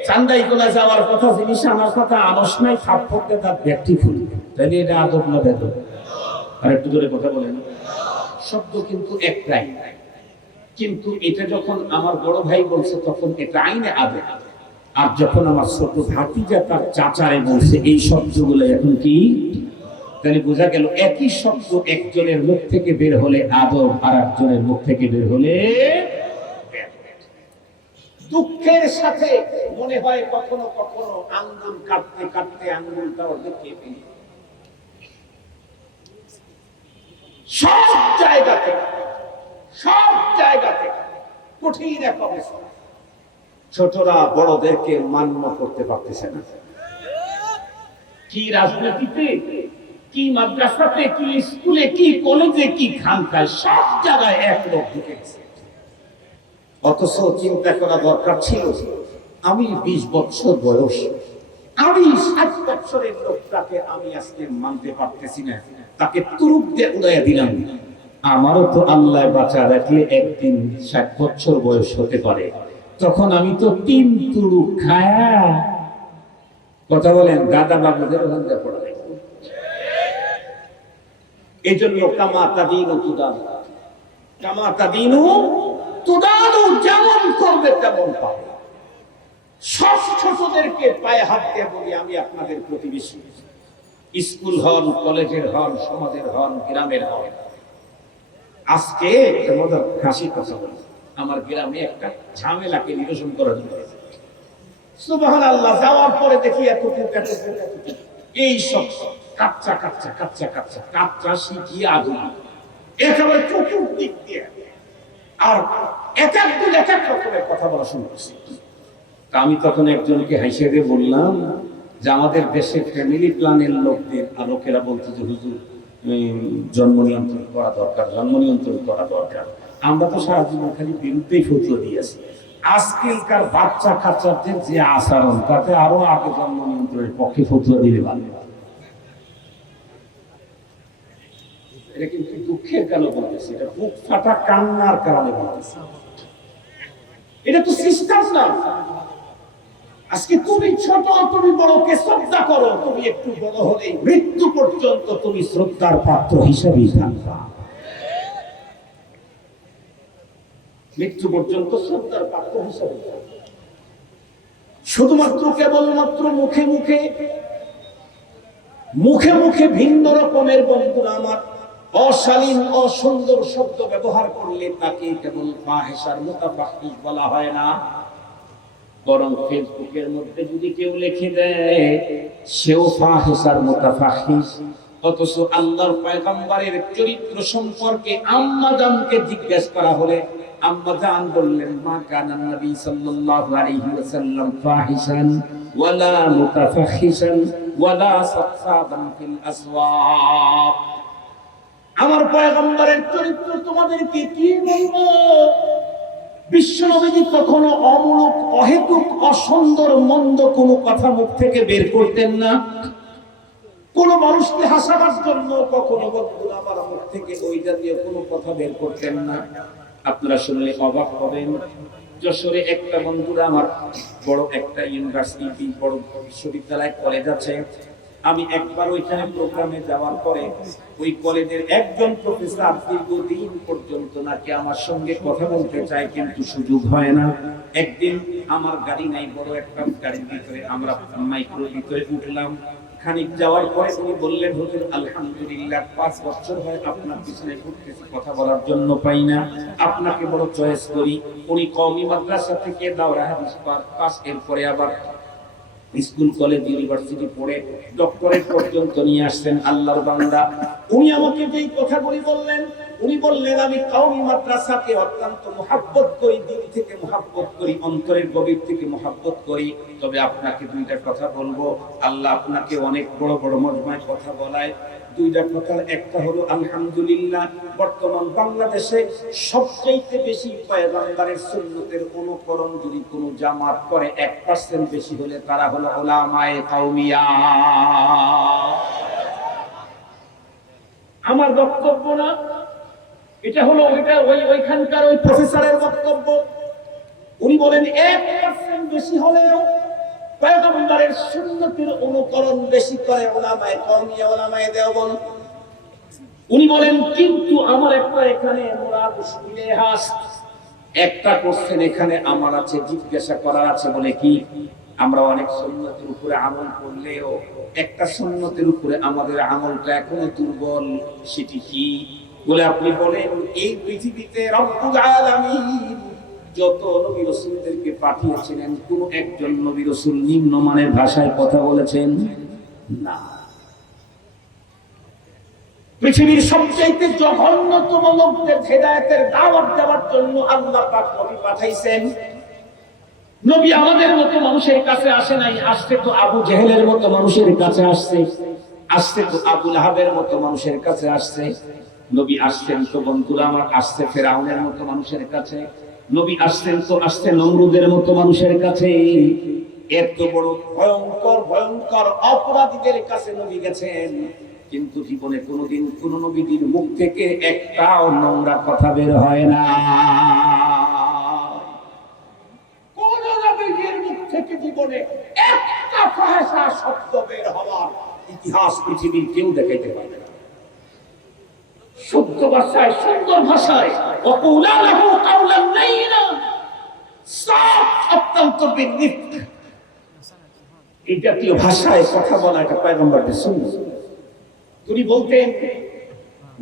চান্দাই কোনা যাওয়ার কথা, জিনিস আমার কথা আনস নাই, থাপ্পড়ে তার ব্যক্তি খুলবে, তাহলে এটা আদব না বেদব? আর একটু জোরে কথা বলেন। শব্দ কিন্তু একটাই, কিন্তু এটা যখন আমার বড় ভাই বলছে তখন এটা আইনে আদব। আর যখন আমার ছোট ভাতিজা তার চাচারে বলছে এই শব্দগুলো এখন কি, তাহলে বোঝা গেল একই শব্দ একজনের মুখ থেকে বের হলে আদব, আর একজনের মুখ থেকে বের হলে দুঃখের সাথে মনে হয় কখনো কখনো আঙ্গুল কাটতে কাটতে আঙ্গুলটাও দেখে ফেলি। সব জায়গাতে কঠিন এক অবস্থা। ছোটরা বড়দেরকে মান্য করতে পারতেছে না। কি রাজনীতিতে, কি মাদ্রাসাতে, কি স্কুলে, কি কলেজে, কি খানকায়, সব জায়গায় এক লোক ঢুকে গেছে। অথচ চিন্তা করা দরকার ছিল, আমি 20 বছর বয়স, আমি 60 বছরের লোকটাকে আমি আজকে মানতে পারতেছি না, তাকে তুরুপ দিয়ে উড়াইয়া দিলাম। আমারও তো আল্লাহ বাঁচা রাখলে একদিন 60 বছর বয়স হতে পারে, তখন আমি তো 3 তুরুপ খায়া, কথা বলেন, দাদা বাবুদের ওখান থেকে পড়া যায়। এই জন্য কামা তাদিনু তুদানু, কামা তাদিনু তুদানু, যেমন করবে তেমন পাবে। সব ছোটদেরকে পায়ে হাত দিয়ে বলি, আমি আপনাদের প্রতিবেশী, স্কুল হন, কলেজের হন, সমাজের হন, গ্রামের হন। আজকে মজার হাসির কথা বলি, আমার গ্রামে একটা ঝামেলাকে নিরসন করার জন্য সুবহানাল্লাহ যাওয়ার পরে দেখি এই সব কাচ্চা কাচ্চা কাচ্চা কাচ্চা কাচ্চা শিখিয়ে আগুন একেবারে চতুর্দিক দিয়ে, আর এক একদিন এক এক রকমের কথা বলা শুরু করছি। আমি তখন একজনকে হাসিয়ে দিয়ে বললাম যে আমাদের দেশে ফ্যামিলি প্ল্যানের লোকদের, আর লোকেরা বলতো যে হুজুর জন্ম নিয়ন্ত্রণ করা দরকার, জন্ম নিয়ন্ত্রণ করা দরকার। আমরা তো সারা জীবন খালি বিরুদ্ধেই ফতুয়া দিয়েছি। আজকালকার বাচ্চা কাচ্চাদের যে আচরণ, তাতে আরো আগে জন্ম নিয়ন্ত্রণের পক্ষে ফতুয়া দিলে ভালো। এটা কিন্তু দুঃখের কারণে বলতেছি, এটা বুক ফাটা কান্নার কারণে বলতেছি। এটা তো সিস্টেম না। আজকে তুমি ছোট, তুমি বড়কে শ্রদ্ধা করো, তুমি একটু বড় হলেই মৃত্যু পর্যন্ত তুমি শ্রদ্ধার পাত্র হিসেবেই থাকবা। মৃত্যু পর্যন্ত শ্রদ্ধার পাত্র হিসেবে, শুধুমাত্র কেবলমাত্র মুখে মুখে মুখে মুখে ভিন্ন রকমের বন্ধুরা আমার অশালীন অসুন্দর শব্দ ব্যবহার করলে তাকে কেবল ফাহিশার মুতাফাহিশ বলা হয় না, বরং ফেসবুকের মধ্যে যদি কেউ লিখে দেয় সেও ফাহিশার মুতাফাহিশ। অথচ আল্লাহর পয়গম্বরের চরিত্র সম্পর্কে আম্মা জানকে জিজ্ঞেস করা হলে আম্মা জান বললেন, মা কানা নবী সাল্লাল্লাহু আলাইহি ওয়াসাল্লাম ফাহিশান ওয়ালা মুতাফাহিশান ওয়ালা সাখাবান ফিল আসওয়াক। আমার পয়গম্বরের চরিত্র তোমাদেরকে কি বলবো? বিশ্বনবী কখনো অমূলক, অহেতুক, অসুন্দর, মন্দ কোনো কথা মুখ থেকে বের করতেন না। কোন মানুষকে হাসাবার জন্য কখনো বন্ধুরা আমার মুখ থেকে ওই জাতীয় কোনো কথা বের করতেন না। আপনারা শুনলে অবাক হবেন, যশোরে একটা বন্ধুরা আমার বড় একটা ইউনিভার্সিটি, বড় বিশ্ববিদ্যালয়, কলেজ আছে। আমি একবার ওইখানে প্রোগ্রামে যাওয়ার পরে ওই কলেজের একজন প্রফেসর দীর্ঘদিন পর্যন্ত নাকি আমার সঙ্গে কথা বলতে চায়, কিন্তু সুযোগ হয় না। একদিন আমার গাড়ি নাই, বড় একটা গাড়ির ভিতরে আমরা মাইক্রোর ভিতরে উঠলাম। খানিক যাওয়ার পরে উনি বললেন, হুজুর আলহামদুলিল্লাহ 5 বছর হয় আপনার পিছনে ঘুরতেছি, কথা বলার জন্য পাই না, আপনাকে বড় চয়েস করি। উনি কওমি মাদ্রাসা থেকে দাওরা হাদিস পাস, এরপরে আবার স্কুল, কলেজ, ইউনিভার্সিটি পড়ে ডক্টরেট পর্যন্ত নিয়ে আসছেন আল্লাহর বান্দা। উনি আমাকে যেই কথাগুলি বললেন, উনি বললেন আমি কওমি মাদ্রাসাকে অত্যন্ত মহব্বত করি, দিল থেকে মহব্বত করি, অন্তরের গভীর থেকে মহব্বত করি। তবে আপনাকে দুইটা কথা বলবো, আল্লাহ আপনাকে অনেক বড় বড় মজমায় কথা বলায়। দুইটা কথার একটা হলো আলহামদুলিল্লাহ, বর্তমান বাংলাদেশে সবচেয়ে বেশি পয়গম্বরের সুন্নতের অনুকরণ যদি কোনো জামাত করে 1% বেশি হলে তারা হলো উলামায়ে কওমিয়া। আমার বক্তব্য না, এটা হলো ওইখানকার ওই প্রফেসরের বক্তব্য। উনি বলেন 1% বেশি হলেও পয়গম্বরের সুন্নতের অনুকরণ বেশি করে উলামায়ে কওমিয়া, উলামায়ে দেওবন্দ। উনি বলেন কিন্তু আমার একটা এখানে একটা কোশ্চেন এখানে আমার আছে, জিজ্ঞাসা করার আছে। বলে কি? আমরা অনেক সুন্নতের উপরে আমল করলেও একটা সুন্নতের উপরে আমাদের আমলটা এখনো দুর্বল। সেটি কি বলে আপনি বলেন? এই পৃথিবীতে রব্বুল আলামিন যত নবী রাসূলদেরকে পাঠিয়েছিলেন, কোন একজন নবী রাসূল নিম্নমানের ভাষায় কথা বলেছেন? না। পৃথিবীর সবচাইতে জঘন্যতম লোকদের হেদায়েতের দাওয়াত দেওয়ার জন্য আল্লাহ পাক নবী পাঠাইছেন। নবী আমাদের মতো মানুষের কাছে আসে নাই, আসছে তো আবু জেহেলের মতো মানুষের কাছে আসছে, আসছে তো আবু লাহাবের মতো মানুষের কাছে আসছে। নবী আসছেন তো বন্ধুরা আমার, আসছে ফেরাউনের মতো মানুষের কাছে। নবী আসছেন তো আসছে নমরুদের মতো মানুষের কাছে। এত বড় ভয়ঙ্কর ভয়ঙ্কর অপরাধীদের কাছে নবী গেছেন, কিন্তু জীবনে কোনোদিন কোন নবীর মুখ থেকে একটাও নোংরা কথা বের হয় না। কোন নবীর মুখ থেকে জীবনে একটা ফাহিশা শব্দ বের হওয়ার ইতিহাস পৃথিবীর কেউ দেখাইতে পারে না। শুদ্ধ ভাষায়, সুন্দর ভাষায়, ওয়াকুলা লাহু কাওলান লাইয়িনা, সব অত্যন্ত বিনীত এই জাতীয় ভাষায় কথা বলা এটা পয়গম্বরের সুন্নাত। তিনি বলতেন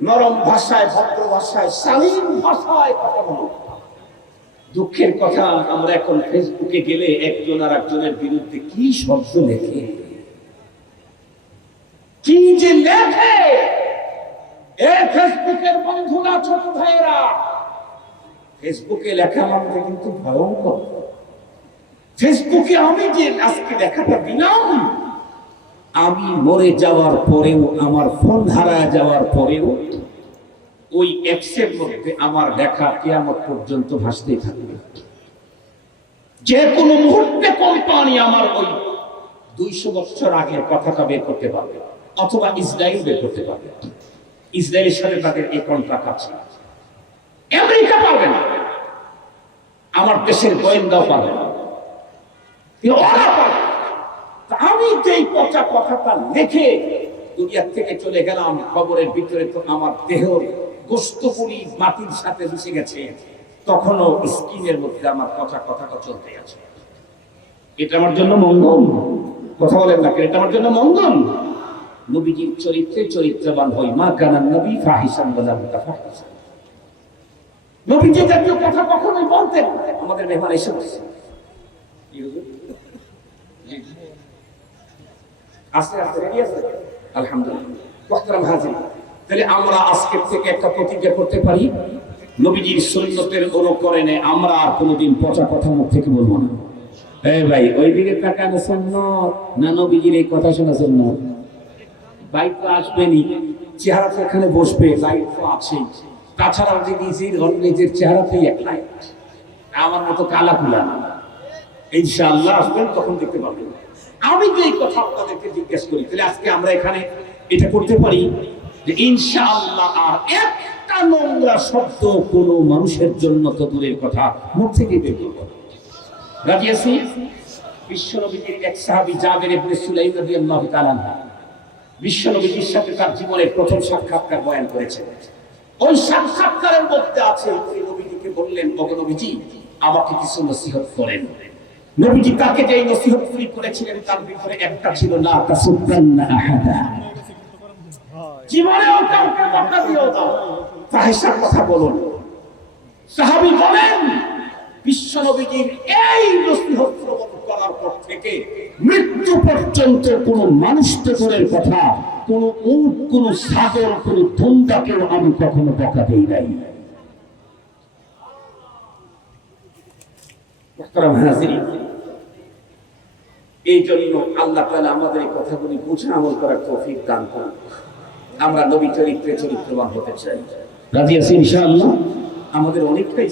নরম ভাষায়, ভদ্র ভাষায়, শালীন ভাষায় কথা বলুন। দুঃখের কথা, আমরা এখন ফেসবুকে গেলে একজন আর একজনের বিরুদ্ধে কি শব্দ লেখে, কি যে লেখে। এই ফেসবুকের বন্ধুরা, ছোট ভাইয়েরা, ফেসবুকে লেখা মানে কিন্তু ভয়ঙ্কর। ফেসবুকে আমি যে আজকে লেখাটা দিলাম, আমি মরে যাওয়ার পরেও, আমার ফোন হারায় যাওয়ার পরেও ওই অ্যাপসের মধ্যে আমার লেখা কিয়ামত পর্যন্ত ভাসতেই থাকবে। যে কোনো মুহূর্তে কোম্পানি আমার ওই 200 বছর আগের কথাটা বের করতে পারবে, অথবা ইসরায়েল বের করতে পারবে। ইসরায়েলের সাথে তাদের এই কন্ট্রাক্ট আছে। আমেরিকা পারবে না, আমার দেশের গোয়েন্দাও পারবে না, ওরা পারবে। আমি যেই পচা কথাটা লিখে দুনিয়ার থেকে চলে গেলাম, খবরের ভিতরে তো আমার দেহ গোস্তপুরি মাটির সাথে মিশে গেছে, তখনও স্ক্রিনের মধ্যে আমার কথাটা চলতে আছে। এটা আমার জন্য মঙ্গল? কথা বলেন না, এটা আমার জন্য মঙ্গল? নবীজির চরিত্রে চরিত্রবান হই। মা কানা নবী ফাহিশান ওয়ালা মুতাফাহিশান। নবী যে জাতীয় কথা কখনোই বলতেন। আমাদের মেহমান এসে বসে, আস্তে আস্তে রেডি আছে, আলহামদুলিল্লাহ। মুহতারাম হাজিরিন, তাহলে আমরা আজকে থেকে একটা প্রতিজ্ঞা করতে পারি, নবীজির সুন্নতের অনুকরণে আমরা আর কোনোদিন পচা কথা মুখ থেকে বলবো না। এই ভাই, ওইদিকে তাকানো সুন্নত না নবীজির এই কথা শোনা সুন্নত? বাইক তো আসবেনি, চেহারা তো এখানে বসবে, লাইট তো আছেই। তাছাড়াও যে নিজের চেহারাতেই এক লাইট, আমার মতো কালা কুলা ইনশাআল্লাহ আসবেন, তখন দেখতে পাবেন। আমি যে এই কথা আপনাদেরকে জিজ্ঞেস করি, তাহলে আজকে আমরা এখানে এটা করতে পারি যে ইনশাআল্লাহ আর একটা নোংরা শব্দ কোনো মানুষের জন্য তো দূরের কথা মুখ থেকে বের করব না। রাজি আছি? বিশ্বনবীর এক সাহাবী জাবের ইবনে সুলাইম রাদিয়াল্লাহু তাআলা বিশ্বনবীর সাথে তার জীবনের প্রথম সাক্ষাৎকার বয়ান করেছেন। ওই সাক্ষাৎকারের মধ্যে আছে, তিনি নবীজিকে বললেন, ওগো নবীজি, আমাকে কিছু নসিহত করেন। নবীজি তাকে যে নসিহত করেছিলেন তার ভিতরে একটা ছিল, লা তাসুব্বান্না আহাদা, জীবনেও কাউকে বকা দিও না, ফাহিশার কথা বলুন। সাহাবী বলেন, বিশ্বনবীজির এই নসিহত শ্রবণ করার পর থেকে মৃত্যু পর্যন্ত কোন মানুষ তোরের কথা, কোন উট, কোন ছাগল, কোন ধন্দাকেও আমি কখনো বকা দেই নাই। মুহতারাম হাজিরিন, এই জন্য আল্লাহ তাআলা আমাদের এই কথাগুলি বুঝে আমল করার তৌফিক দান করুন। আমরা নবী চরিত্রে চরিত্রবান হতে চাই। রাজি আছি ইনশাআল্লাহ? আমাদের অনেকটাই